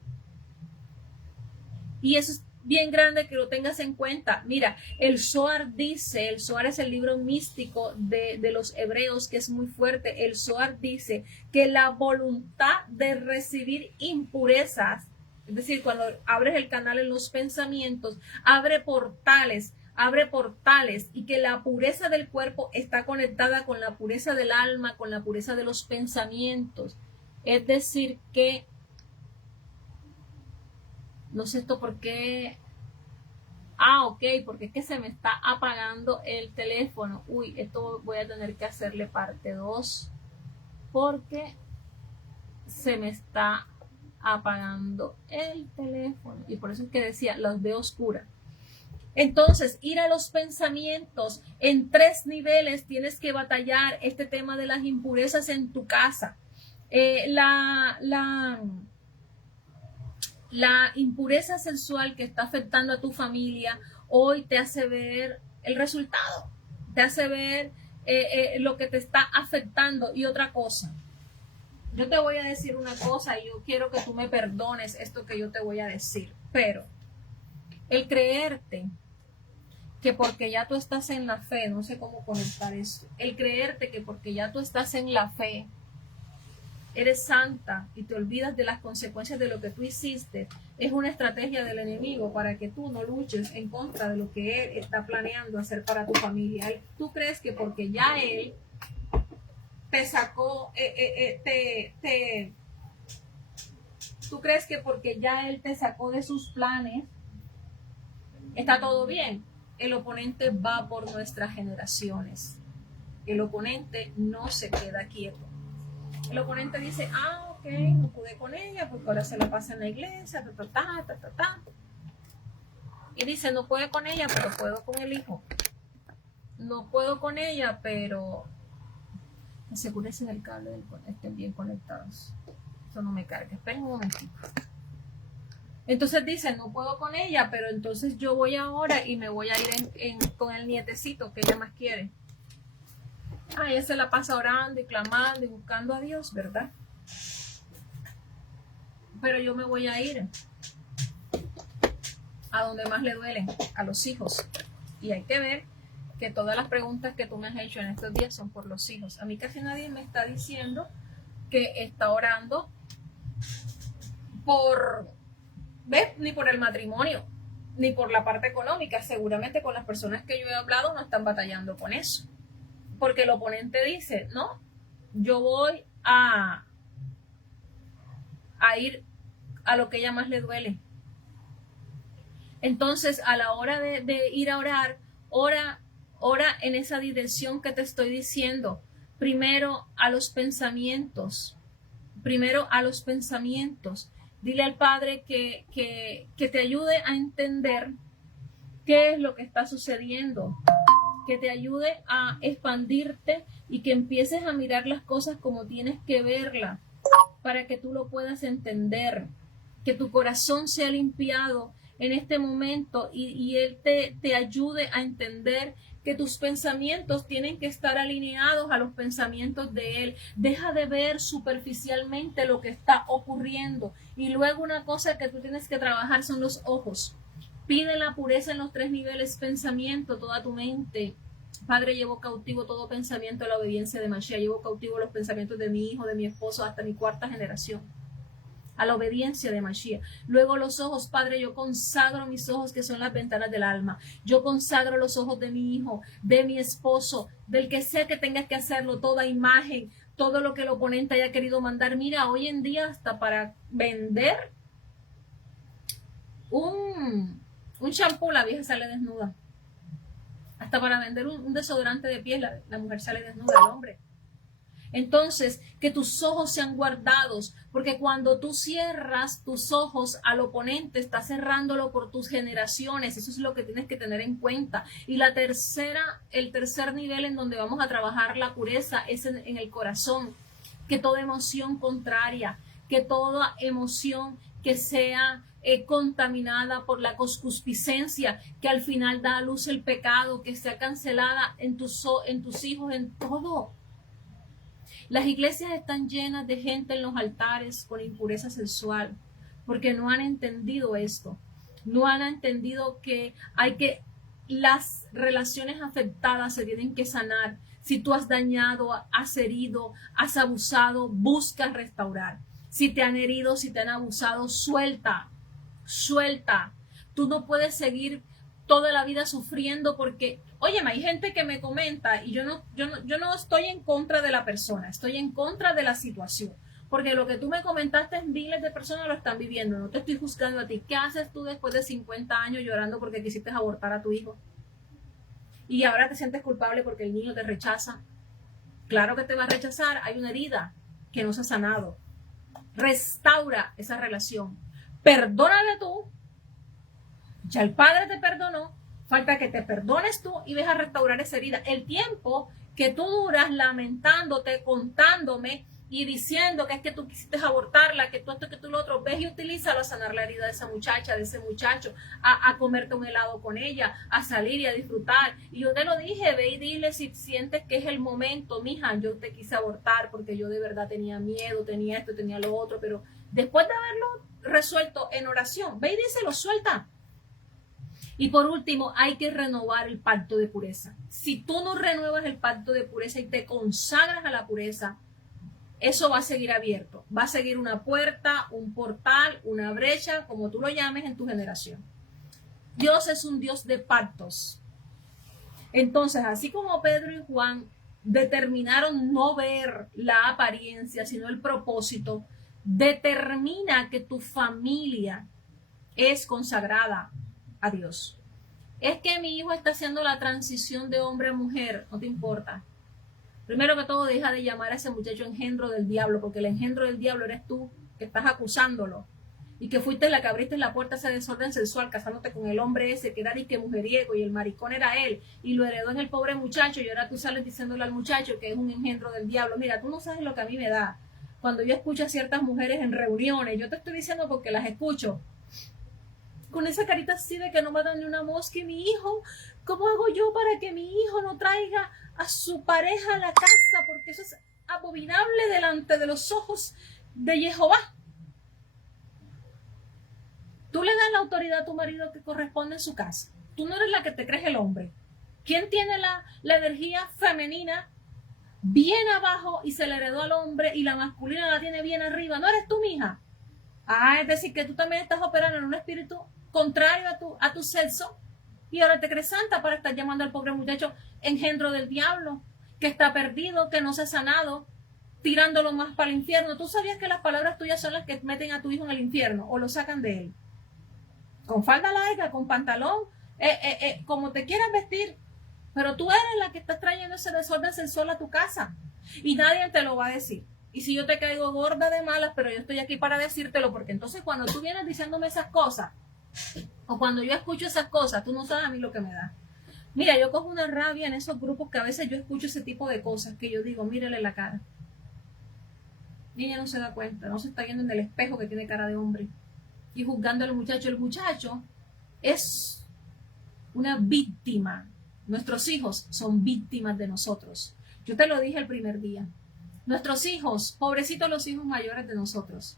eso es bien grande que lo tengas en cuenta. Mira, el Zohar dice, el Zohar es el libro místico de los hebreos, que es muy fuerte. El Zohar dice que la voluntad de recibir impurezas, es decir, cuando abres el canal en los pensamientos, abre portales, y que la pureza del cuerpo está conectada con la pureza del alma, con la pureza de los pensamientos. Es decir que no sé esto por qué Ah, ok, porque es que se me está apagando el teléfono. Uy, esto voy a tener que hacerle parte 2 porque se me está apagando el teléfono. Y por eso es que decía, los veo oscuras. Entonces, ir a los pensamientos en 3 niveles, tienes que batallar este tema de las impurezas en tu casa. La impureza sexual que está afectando a tu familia hoy te hace ver el resultado, te hace ver lo que te está afectando. Y otra cosa, yo te voy a decir una cosa y yo quiero que tú me perdones esto que yo te voy a decir, pero el creerte que porque ya tú estás en la fe, no sé cómo conectar esto, el creerte que porque ya tú estás en la fe, eres santa y te olvidas de las consecuencias de lo que tú hiciste, es una estrategia del enemigo para que tú no luches en contra de lo que él está planeando hacer para tu familia. Tú crees que porque ya él te sacó, tú crees que porque ya él te sacó de sus planes, está todo bien. El oponente va por nuestras generaciones. El oponente no se queda quieto. El oponente dice, ok, no pude con ella porque ahora se la pasa en la iglesia, y dice, no puede con ella, pero puedo con el hijo. No puedo con ella, pero asegúrense del cable, estén bien conectados. Eso no me carga. Esperen un momentito. Entonces dice, no puedo con ella, pero entonces yo voy ahora y me voy a ir con el nietecito que ella más quiere. Ella se la pasa orando y clamando y buscando a Dios, ¿verdad? Pero yo me voy a ir a donde más le duelen, a los hijos. Y hay que ver que todas las preguntas que tú me has hecho en estos días son por los hijos. A mí casi nadie me está diciendo que está orando por, ¿ves? Ni por el matrimonio, ni por la parte económica. Seguramente con las personas que yo he hablado no están batallando con eso. Porque el oponente dice, no, yo voy a ir a lo que a ella más le duele. Entonces, a la hora de ir a orar, ora en esa dirección que te estoy diciendo. Primero a los pensamientos. Primero a los pensamientos. Dile al Padre que te ayude a entender qué es lo que está sucediendo. Que te ayude a expandirte y que empieces a mirar las cosas como tienes que verlas para que tú lo puedas entender. Que tu corazón sea limpiado en este momento y Él te ayude a entender que tus pensamientos tienen que estar alineados a los pensamientos de Él. Deja de ver superficialmente lo que está ocurriendo. Y luego una cosa que tú tienes que trabajar son los ojos. Pide la pureza en los 3 niveles: pensamiento, toda tu mente. Padre, llevo cautivo todo pensamiento a la obediencia de Mashiach. Llevo cautivo los pensamientos de mi hijo, de mi esposo, hasta mi 4ª generación. A la obediencia de Mashiach. Luego los ojos, Padre, yo consagro mis ojos que son las ventanas del alma. Yo consagro los ojos de mi hijo, de mi esposo, del que sea que tengas que hacerlo, toda imagen, todo lo que el oponente haya querido mandar. Mira, hoy en día hasta para vender un shampoo la vieja sale desnuda. Hasta para vender un desodorante de piel la mujer sale desnuda, el hombre. Entonces, que tus ojos sean guardados, porque cuando tú cierras tus ojos al oponente, estás cerrándolo por tus generaciones. Eso es lo que tienes que tener en cuenta. Y el tercer nivel en donde vamos a trabajar la pureza es en el corazón. Que toda emoción contraria, que toda emoción que sea contaminada por la concupiscencia, que al final da a luz el pecado, que sea cancelada en tus hijos, en todo. Las iglesias están llenas de gente en los altares con impureza sexual, porque no han entendido esto. No han entendido que las relaciones afectadas se tienen que sanar. Si tú has dañado, has herido, has abusado, busca restaurar. Si te han herido, si te han abusado, suelta. Tú no puedes seguir toda la vida sufriendo porque, oye, hay gente que me comenta y yo no estoy en contra de la persona, estoy en contra de la situación. Porque lo que tú me comentaste, miles de personas lo están viviendo. No te estoy juzgando a ti. ¿Qué haces tú después de 50 años llorando porque quisiste abortar a tu hijo? Y ahora te sientes culpable porque el niño te rechaza. Claro que te va a rechazar. Hay una herida que no se ha sanado. Restaura esa relación. Perdónale tú. Ya el padre te perdonó. Falta que te perdones tú y ves a restaurar esa herida. El tiempo que tú duras lamentándote, contándome y diciendo que es que tú quisiste abortarla, que tú esto, que tú lo otro, ves y utilízalo a sanar la herida de esa muchacha, de ese muchacho, a comerte un helado con ella, a salir y a disfrutar. Y yo te lo dije, ve y dile si sientes que es el momento, mija, yo te quise abortar porque yo de verdad tenía miedo, tenía esto, tenía lo otro, pero después de haberlo resuelto en oración, ve y díselo, suelta. Y por último, hay que renovar el pacto de pureza. Si tú no renuevas el pacto de pureza y te consagras a la pureza, eso va a seguir abierto. Va a seguir una puerta, un portal, una brecha, como tú lo llames en tu generación. Dios es un Dios de pactos. Entonces, así como Pedro y Juan determinaron no ver la apariencia, sino el propósito, determina que tu familia es consagrada a Dios. Es que mi hijo está haciendo la transición de hombre a mujer, no te importa. Primero que todo, deja de llamar a ese muchacho engendro del diablo, porque el engendro del diablo eres tú, que estás acusándolo. Y que fuiste la que abriste la puerta a ese desorden sexual, casándote con el hombre ese, que era disque mujeriego, y el maricón era él, y lo heredó en el pobre muchacho, y ahora tú sales diciéndole al muchacho que es un engendro del diablo. Mira, tú no sabes lo que a mí me da. Cuando yo escucho a ciertas mujeres en reuniones, yo te estoy diciendo porque las escucho, con esa carita así de que no matan ni una mosca, y mi hijo, ¿cómo hago yo para que mi hijo no traiga a su pareja a la casa? Porque eso es abominable delante de los ojos de Jehová. Tú le das la autoridad a tu marido que corresponde en su casa. Tú no eres la que te crees el hombre. ¿Quién tiene la energía femenina bien abajo y se le heredó al hombre y la masculina la tiene bien arriba? ¿No eres tú, mija? Ah, es decir, que tú también estás operando en un espíritu contrario a tu sexo, y ahora te crees santa para estar llamando al pobre muchacho engendro del diablo, que está perdido, que no se ha sanado, tirándolo más para el infierno. ¿Tú sabías que las palabras tuyas son las que meten a tu hijo en el infierno o lo sacan de él? Con falda larga, con pantalón, como te quieras vestir, pero tú eres la que estás trayendo ese desorden sexual a tu casa y nadie te lo va a decir. Y si yo te caigo gorda de malas, pero yo estoy aquí para decírtelo, porque entonces cuando tú vienes diciéndome esas cosas, o cuando yo escucho esas cosas, tú no sabes a mí lo que me da. Mira, yo cojo una rabia en esos grupos que a veces yo escucho ese tipo de cosas, que yo digo, mírele la cara. Niña no se da cuenta, no se está viendo en el espejo que tiene cara de hombre. Y juzgando al muchacho. El muchacho es una víctima. Nuestros hijos son víctimas de nosotros. Yo te lo dije el primer día. Nuestros hijos, pobrecitos los hijos mayores de nosotros.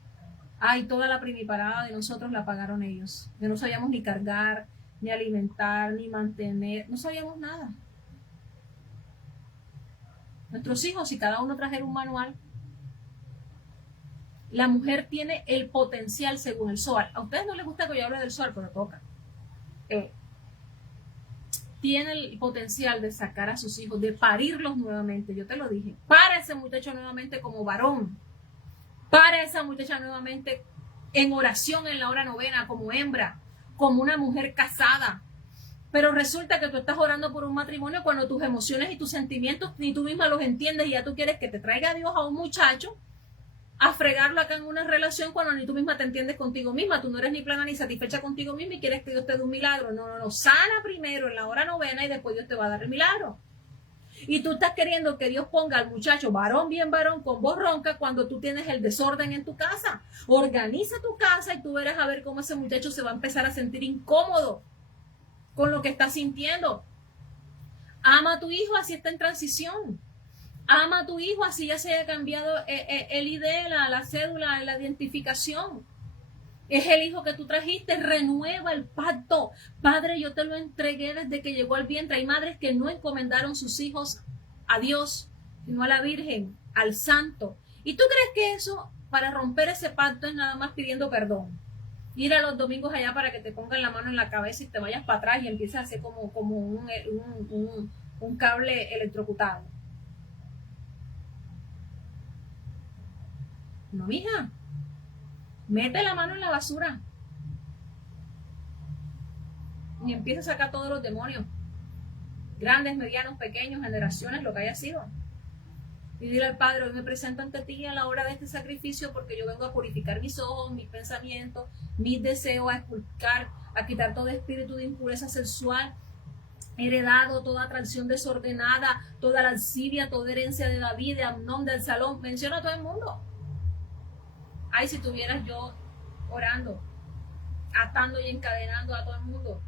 Ay, toda la primiparada de nosotros la pagaron ellos. Que no sabíamos ni cargar, ni alimentar, ni mantener. No sabíamos nada. Nuestros hijos, si cada uno trajera un manual. La mujer tiene el potencial según el SOAR. A ustedes no les gusta que yo hable del SOAR, pero toca. Tiene el potencial de sacar a sus hijos, de parirlos nuevamente. Yo te lo dije. Para ese muchacho nuevamente como varón. Para esa muchacha nuevamente en oración en la hora novena, como hembra, como una mujer casada. Pero resulta que tú estás orando por un matrimonio cuando tus emociones y tus sentimientos ni tú misma los entiendes, y ya tú quieres que te traiga a Dios a un muchacho a fregarlo acá en una relación cuando ni tú misma te entiendes contigo misma. Tú no eres ni plana ni satisfecha contigo misma y quieres que Dios te dé un milagro. No. Sana primero en la hora novena y después Dios te va a dar el milagro. Y tú estás queriendo que Dios ponga al muchacho varón, bien varón, con voz ronca, cuando tú tienes el desorden en tu casa. Organiza tu casa y tú verás a ver cómo ese muchacho se va a empezar a sentir incómodo con lo que está sintiendo. Ama a tu hijo, así está en transición. Ama a tu hijo, así ya se haya cambiado el ID, la cédula, la identificación. Es el hijo que tú trajiste, renueva el pacto. Padre, yo te lo entregué desde que llegó al vientre. Hay madres que no encomendaron sus hijos a Dios, sino a la Virgen, al Santo. ¿Y tú crees que eso, para romper ese pacto, es nada más pidiendo perdón? Ir a los domingos allá para que te pongan la mano en la cabeza y te vayas para atrás y empieces a hacer como un cable electrocutado. No, mija, mete la mano en la basura y empieza a sacar todos los demonios, grandes, medianos, pequeños, generaciones, lo que haya sido. Y dile al Padre, hoy me presento ante ti a la hora de este sacrificio porque yo vengo a purificar mis ojos, mis pensamientos, mis deseos, a expulsar, a quitar todo espíritu de impureza sexual, heredado, toda atracción desordenada, toda lascivia, toda herencia de David, de Amnón, del Salón. Menciona a todo el mundo. Ay, si tuvieras yo orando, atando y encadenando a todo el mundo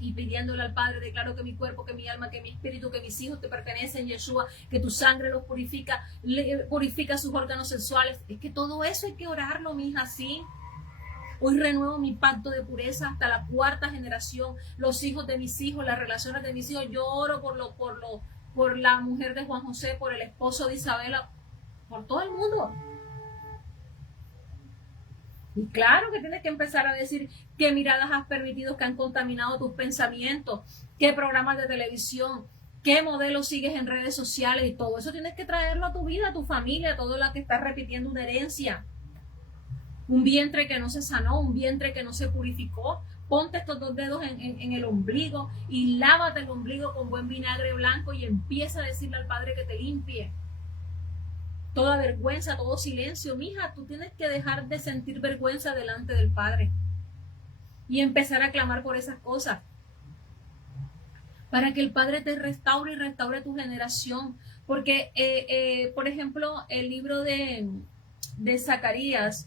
y pidiéndole al Padre, declaro que mi cuerpo, que mi alma, que mi espíritu, que mis hijos te pertenecen, Yeshua, que tu sangre los purifica, purifica sus órganos sexuales. Es que todo eso hay que orarlo, mija, ¿sí? Hoy renuevo mi pacto de pureza hasta la 4ª generación, los hijos de mis hijos, las relaciones de mis hijos. Yo oro por la mujer de Juan José, por el esposo de Isabela, por todo el mundo. Y claro que tienes que empezar a decir qué miradas has permitido que han contaminado tus pensamientos, qué programas de televisión, qué modelos sigues en redes sociales, y todo eso tienes que traerlo a tu vida, a tu familia, a todo lo que está repitiendo una herencia. Un vientre que no se sanó, un vientre que no se purificó. Ponte estos 2 dedos en el ombligo y lávate el ombligo con buen vinagre blanco y empieza a decirle al Padre que te limpie. Toda vergüenza, todo silencio. Mija, tú tienes que dejar de sentir vergüenza delante del Padre y empezar a clamar por esas cosas para que el Padre te restaure y restaure tu generación. Porque, por ejemplo, el libro de Zacarías,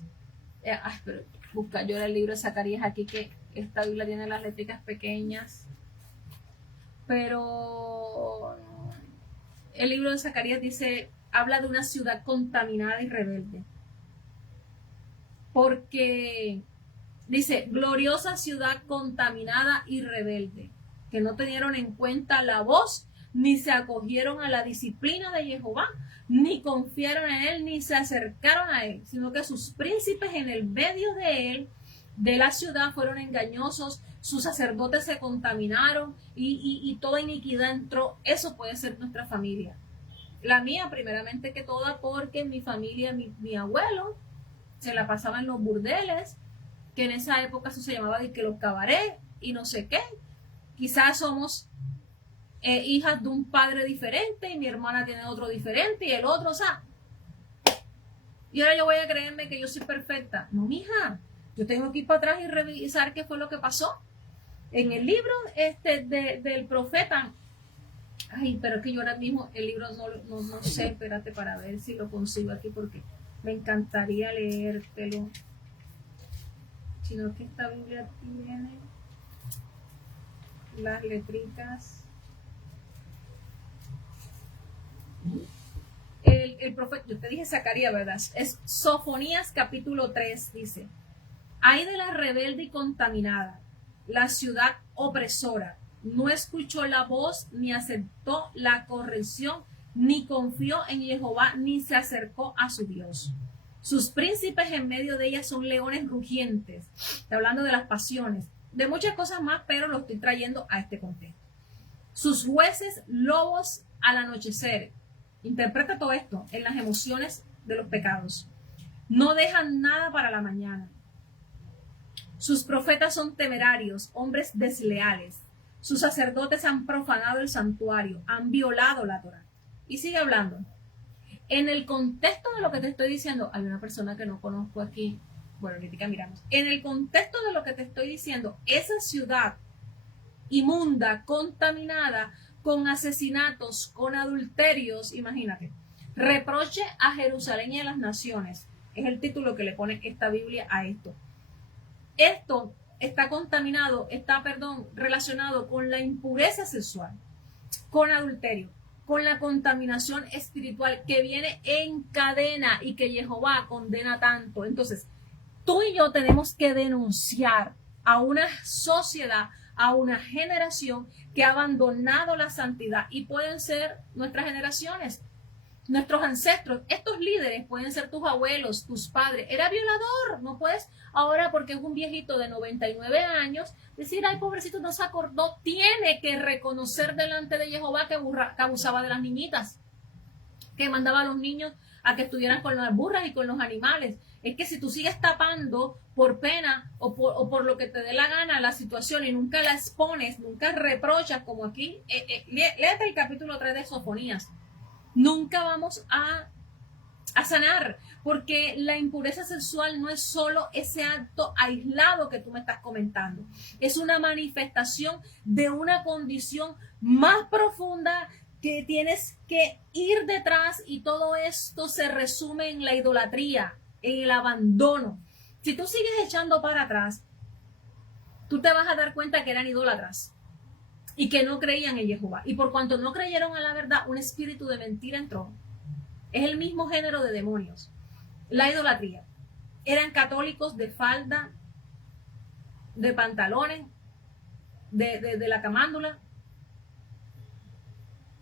pero busca yo el libro de Zacarías aquí, que esta Biblia tiene las letricas pequeñas, pero el libro de Zacarías dice, habla de una ciudad contaminada y rebelde, porque dice, gloriosa ciudad contaminada y rebelde, que no tenieron en cuenta la voz, ni se acogieron a la disciplina de Jehová, ni confiaron en él, ni se acercaron a él, sino que sus príncipes en el medio de él, de la ciudad, fueron engañosos, sus sacerdotes se contaminaron y toda iniquidad entró. Eso puede ser nuestra familia. La mía, primeramente que toda, porque mi familia, mi abuelo, se la pasaba en los burdeles, que en esa época eso se llamaba de que los cabarets y no sé qué. Quizás somos hijas de un padre diferente y mi hermana tiene otro diferente y el otro, o sea. Y ahora yo voy a creerme que yo soy perfecta. No, mija, yo tengo que ir para atrás y revisar qué fue lo que pasó. En el libro del profeta, ay, pero es que yo ahora mismo el libro no sé, espérate para ver si lo consigo aquí porque me encantaría leértelo. Sino que esta Biblia tiene las letritas. El profeta, yo te dije Zacarías, ¿verdad? Es Sofonías capítulo 3, dice, ay de la rebelde y contaminada, la ciudad opresora, no escuchó la voz, ni aceptó la corrección, ni confió en Jehová, ni se acercó a su Dios. Sus príncipes en medio de ella son leones rugientes. Está hablando de las pasiones, de muchas cosas más, pero lo estoy trayendo a este contexto. Sus jueces, lobos al anochecer. Interpreta todo esto en las emociones de los pecados. No dejan nada para la mañana. Sus profetas son temerarios, hombres desleales. Sus sacerdotes han profanado el santuario, han violado la Torá. Y sigue hablando. En el contexto de lo que te estoy diciendo, hay una persona que no conozco aquí. Bueno, ahorita miramos. En el contexto de lo que te estoy diciendo, esa ciudad inmunda, contaminada, con asesinatos, con adulterios, imagínate. Reproche a Jerusalén y a las naciones. Es el título que le pone esta Biblia a esto. Esto está relacionado con la impureza sexual, con adulterio, con la contaminación espiritual que viene en cadena y que Jehová condena tanto. Entonces, tú y yo tenemos que denunciar a una sociedad, a una generación que ha abandonado la santidad, y pueden ser nuestras generaciones, nuestros ancestros. Estos líderes pueden ser tus abuelos, tus padres. Era violador, no puedes ahora porque es un viejito de 99 años decir, ay, pobrecito, no se acordó. Tiene que reconocer delante de Jehová que abusaba de las niñitas. que mandaba a los niños a que estuvieran con las burras y con los animales. Es que si tú sigues tapando por pena o por lo que te dé la gana la situación y nunca la expones, nunca reprochas, como aquí, léete el capítulo 3 de Sofonías, nunca vamos a sanar, porque la impureza sexual no es solo ese acto aislado que tú me estás comentando, es una manifestación de una condición más profunda que tienes que ir detrás, y todo esto se resume en la idolatría, en el abandono. Si tú sigues echando para atrás, tú te vas a dar cuenta que eran idólatras y que no creían en Jehová, y por cuanto no creyeron a la verdad, un espíritu de mentira entró. Es el mismo género de demonios. La idolatría. Eran católicos de falda, de pantalones, de la camándula.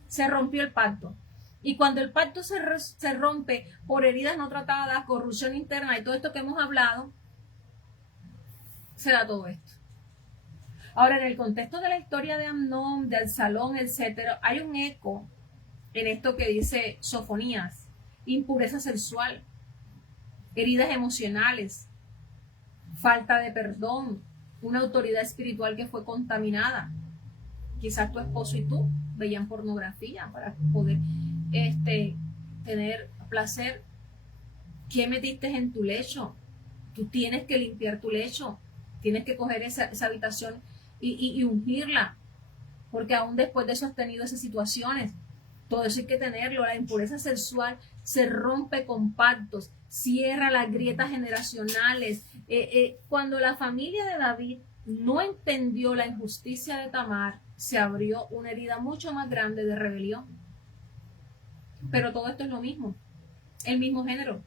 Se rompió el pacto. Y cuando el pacto se rompe por heridas no tratadas, corrupción interna y todo esto que hemos hablado, se da todo esto. Ahora, en el contexto de la historia de Amnón, de Absalón, etcétera, hay un eco en esto que dice Sofonías: impureza sexual, heridas emocionales, falta de perdón, una autoridad espiritual que fue contaminada. Quizás tu esposo y tú veían pornografía para poder tener placer. ¿Qué metiste en tu lecho? Tú tienes que limpiar tu lecho, tienes que coger esa habitación y ungirla, porque aún después de eso has tenido esas situaciones. Todo eso hay que tenerlo. La impureza sexual se rompe con pactos, cierra las grietas generacionales. Cuando la familia de David no entendió la injusticia de Tamar, se abrió una herida mucho más grande de rebelión. Pero todo esto es lo mismo, el mismo género.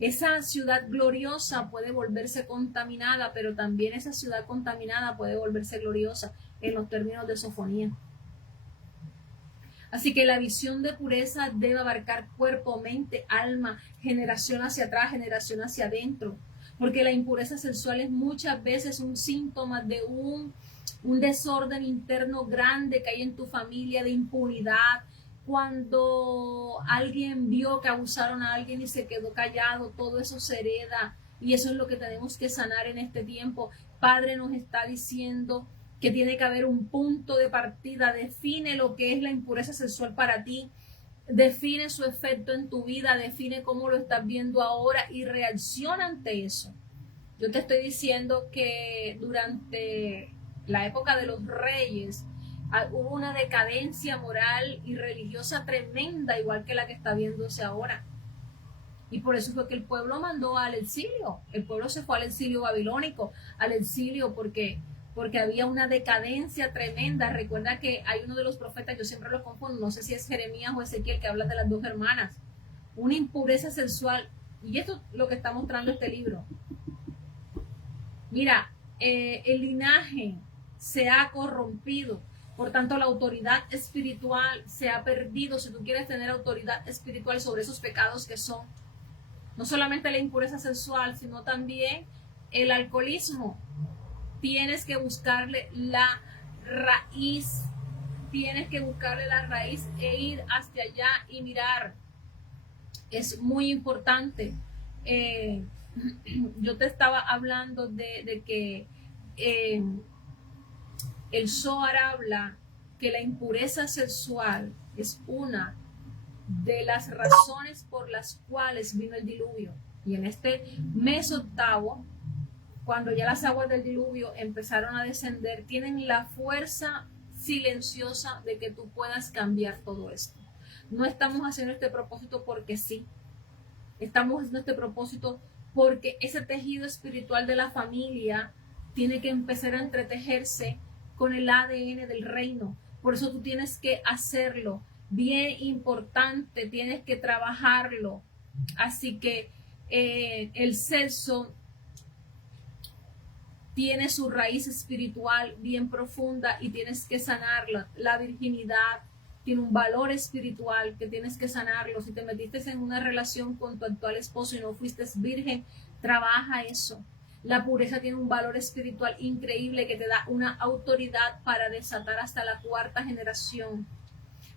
Esa ciudad gloriosa puede volverse contaminada, pero también esa ciudad contaminada puede volverse gloriosa en los términos de Sofonía. Así que la visión de pureza debe abarcar cuerpo, mente, alma, generación hacia atrás, generación hacia adentro, porque la impureza sexual es muchas veces un síntoma de un desorden interno grande que hay en tu familia, de impunidad. Cuando alguien vio que abusaron a alguien y se quedó callado, todo eso se hereda, y eso es lo que tenemos que sanar en este tiempo. Padre nos está diciendo que tiene que haber un punto de partida. Define lo que es la impureza sexual para ti, define su efecto en tu vida, define cómo lo estás viendo ahora y reacciona ante eso. Yo te estoy diciendo que durante la época de los reyes hubo una decadencia moral y religiosa tremenda, igual que la que está viéndose ahora. Y por eso fue que el pueblo mandó al exilio. El pueblo se fue al exilio babilónico, al exilio porque había una decadencia tremenda. Recuerda que hay uno de los profetas, yo siempre lo confundo, no sé si es Jeremías o Ezequiel, que habla de las dos hermanas. Una impureza sexual. Y esto es lo que está mostrando este libro. Mira, el linaje se ha corrompido. Por tanto, la autoridad espiritual se ha perdido. Si tú quieres tener autoridad espiritual sobre esos pecados que son no solamente la impureza sexual, sino también el alcoholismo, tienes que buscarle la raíz. Tienes que buscarle la raíz e ir hacia allá y mirar. Es muy importante. Yo te estaba hablando de que el Zohar habla que la impureza sexual es una de las razones por las cuales vino el diluvio. Y en este mes octavo, cuando ya las aguas del diluvio empezaron a descender, tienen la fuerza silenciosa de que tú puedas cambiar todo esto. No estamos haciendo este propósito porque sí. Estamos haciendo este propósito porque ese tejido espiritual de la familia tiene que empezar a entretejerse con el ADN del reino. Por eso tú tienes que hacerlo. Bien importante, tienes que trabajarlo. Así que el sexo tiene su raíz espiritual bien profunda y tienes que sanarla. La virginidad tiene un valor espiritual que tienes que sanarlo. Si te metiste en una relación con tu actual esposo y no fuiste virgen, trabaja eso. La pureza tiene un valor espiritual increíble que te da una autoridad para desatar hasta la cuarta generación.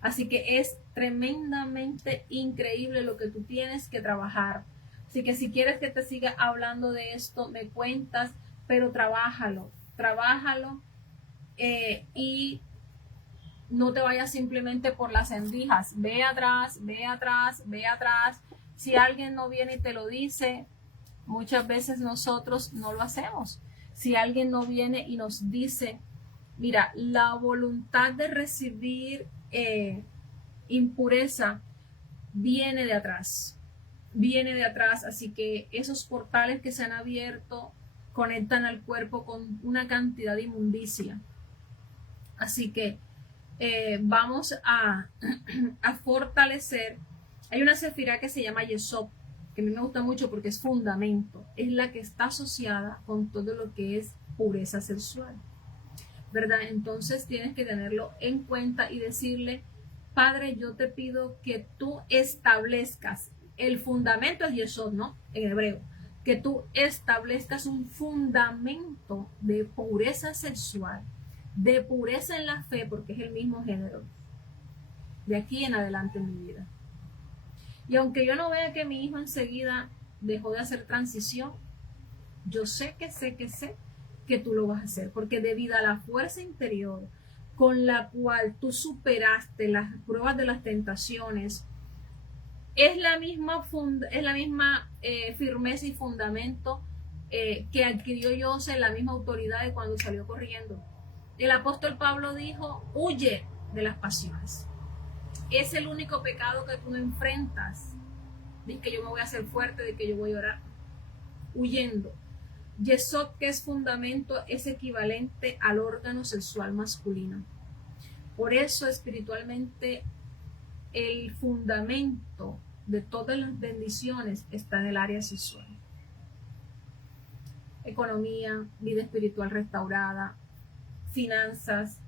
Así que es tremendamente increíble lo que tú tienes que trabajar. Así que si quieres que te siga hablando de esto, me cuentas, pero trabájalo, trabájalo y no te vayas simplemente por las endijas. Ve atrás, ve atrás, ve atrás. Si alguien no viene y te lo dice, muchas veces nosotros no lo hacemos. Si alguien no viene y nos dice, mira, la voluntad de recibir impureza viene de atrás, así que esos portales que se han abierto conectan al cuerpo con una cantidad de inmundicia. Así que vamos a fortalecer. Hay una sefirá que se llama Yesod, que a mí me gusta mucho porque es fundamento, es la que está asociada con todo lo que es pureza sexual, ¿verdad? Entonces tienes que tenerlo en cuenta y decirle, Padre, yo te pido que tú establezcas, el fundamento es Yesod, ¿no? En hebreo, que tú establezcas un fundamento de pureza sexual, de pureza en la fe, porque es el mismo género, de aquí en adelante en mi vida. Y aunque yo no vea que mi hijo enseguida dejó de hacer transición, yo sé que tú lo vas a hacer, porque debido a la fuerza interior con la cual tú superaste las pruebas de las tentaciones, es la misma firmeza y fundamento que adquirió José, la misma autoridad de cuando salió corriendo. El apóstol Pablo dijo, huye de las pasiones. Es el único pecado que tú no enfrentas, de que yo me voy a hacer fuerte, de que yo voy a orar, huyendo. Yesod, que es fundamento, es equivalente al órgano sexual masculino. Por eso espiritualmente el fundamento de todas las bendiciones está en el área sexual. Economía, vida espiritual restaurada, finanzas.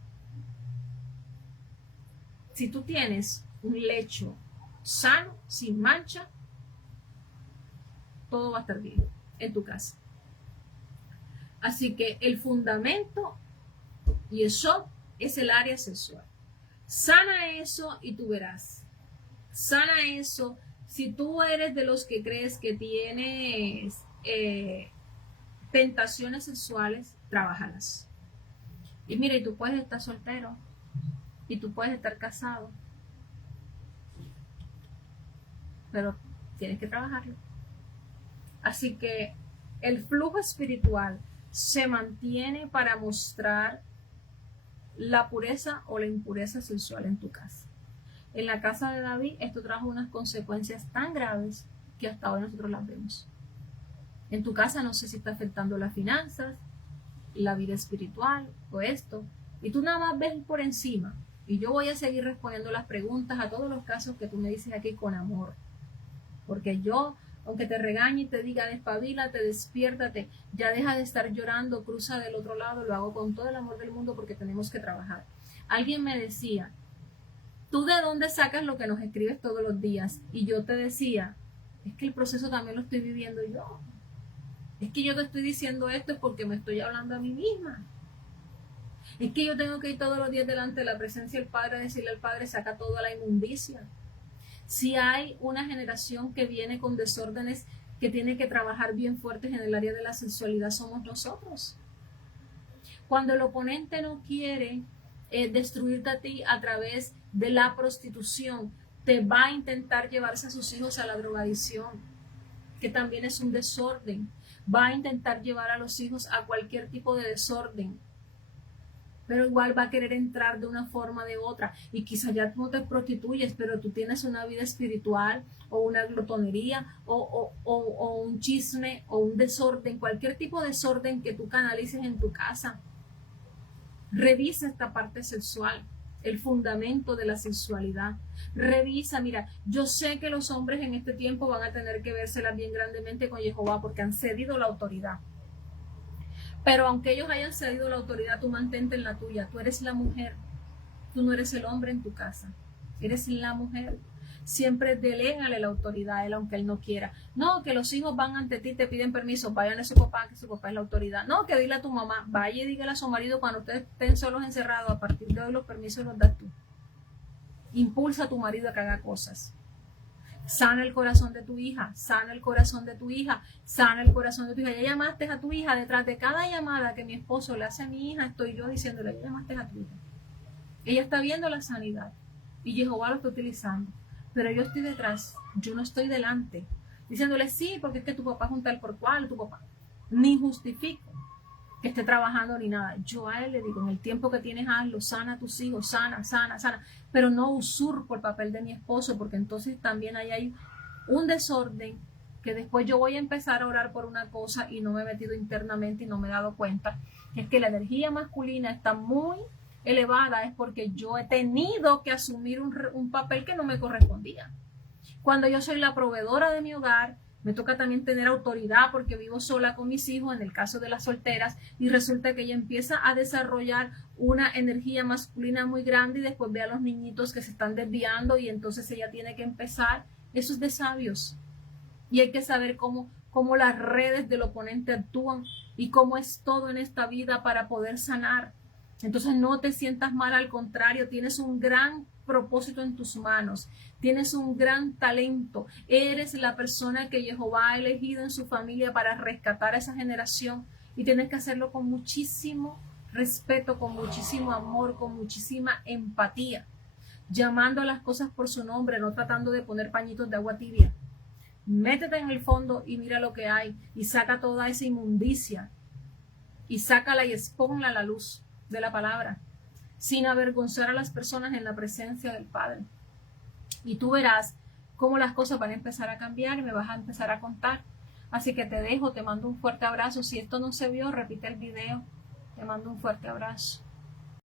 Si tú tienes un lecho sano, sin mancha, todo va a estar bien en tu casa. Así que el fundamento, y eso es el área sexual. Sana eso y tú verás. Sana eso. Si tú eres de los que crees que tienes tentaciones sexuales, trabájalas. Y mira, y tú puedes estar soltero, y tú puedes estar casado, pero tienes que trabajarlo. Así que el flujo espiritual se mantiene para mostrar la pureza o la impureza sexual en tu casa. En la casa de David esto trajo unas consecuencias tan graves que hasta hoy nosotros las vemos. En tu casa no sé si está afectando las finanzas, la vida espiritual o esto, y tú nada más ves por encima. Y yo voy a seguir respondiendo las preguntas a todos los casos que tú me dices aquí con amor, porque yo, aunque te regañe y te diga despabilate, despiértate, ya deja de estar llorando, cruza del otro lado, lo hago con todo el amor del mundo porque tenemos que trabajar. Alguien me decía, ¿tú de dónde sacas lo que nos escribes todos los días? Y yo te decía, es que el proceso también lo estoy viviendo yo. Es que yo te estoy diciendo esto es porque me estoy hablando a mí misma. Es que yo tengo que ir todos los días delante de la presencia del Padre a decirle al Padre, saca toda la inmundicia. Si hay una generación que viene con desórdenes, que tiene que trabajar bien fuertes en el área de la sexualidad, somos nosotros. Cuando el oponente no quiere destruirte a ti a través de la prostitución, te va a intentar llevarse a sus hijos a la drogadicción, que también es un desorden. Va a intentar llevar a los hijos a cualquier tipo de desorden, pero igual va a querer entrar de una forma o de otra, y quizás ya no te prostituyes, pero tú tienes una vida espiritual o una glotonería o un chisme o un desorden, cualquier tipo de desorden que tú canalices en tu casa. Revisa esta parte sexual, el fundamento de la sexualidad. Revisa, mira, yo sé que los hombres en este tiempo van a tener que vérselas bien grandemente con Jehová porque han cedido la autoridad. Pero aunque ellos hayan cedido la autoridad, tú mantente en la tuya. Tú eres la mujer. Tú no eres el hombre en tu casa. Eres la mujer. Siempre delégale la autoridad a él, aunque él no quiera. No, que los hijos van ante ti, te piden permiso. Vayan a su papá, que su papá es la autoridad. No, que dile a tu mamá. Vaya y dígale a su marido cuando ustedes estén solos encerrados. A partir de hoy los permisos los das tú. Impulsa a tu marido a que haga cosas. Sana el corazón de tu hija, sana el corazón de tu hija, sana el corazón de tu hija. Ya llamaste a tu hija, detrás de cada llamada que mi esposo le hace a mi hija, estoy yo diciéndole, ya llamaste a tu hija. Ella está viendo la sanidad y Jehová lo está utilizando, pero yo estoy detrás, yo no estoy delante, diciéndole sí, porque es que tu papá es un tal por cual, tu papá. Ni justifico que esté trabajando ni nada. Yo a él le digo, en el tiempo que tienes, hazlo, sana a tus hijos, sana, pero no usurpo el papel de mi esposo, porque entonces también ahí hay un desorden que después yo voy a empezar a orar por una cosa y no me he metido internamente y no me he dado cuenta, que es que la energía masculina está muy elevada, es porque yo he tenido que asumir un papel que no me correspondía. Cuando yo soy la proveedora de mi hogar, me toca también tener autoridad porque vivo sola con mis hijos, en el caso de las solteras, y resulta que ella empieza a desarrollar una energía masculina muy grande y después ve a los niñitos que se están desviando y entonces ella tiene que empezar. Eso es de sabios. Y hay que saber cómo las redes del oponente actúan y cómo es todo en esta vida para poder sanar. Entonces no te sientas mal, al contrario, tienes un gran propósito en tus manos, tienes un gran talento, eres la persona que Jehová ha elegido en su familia para rescatar a esa generación y tienes que hacerlo con muchísimo respeto, con muchísimo amor, con muchísima empatía, llamando a las cosas por su nombre, no tratando de poner pañitos de agua tibia. Métete en el fondo y mira lo que hay y saca toda esa inmundicia y sácala y expónla a la luz de la palabra, sin avergonzar a las personas en la presencia del Padre. Y tú verás cómo las cosas van a empezar a cambiar y me vas a empezar a contar. Así que te dejo, te mando un fuerte abrazo. Si esto no se vio, repite el video. Te mando un fuerte abrazo.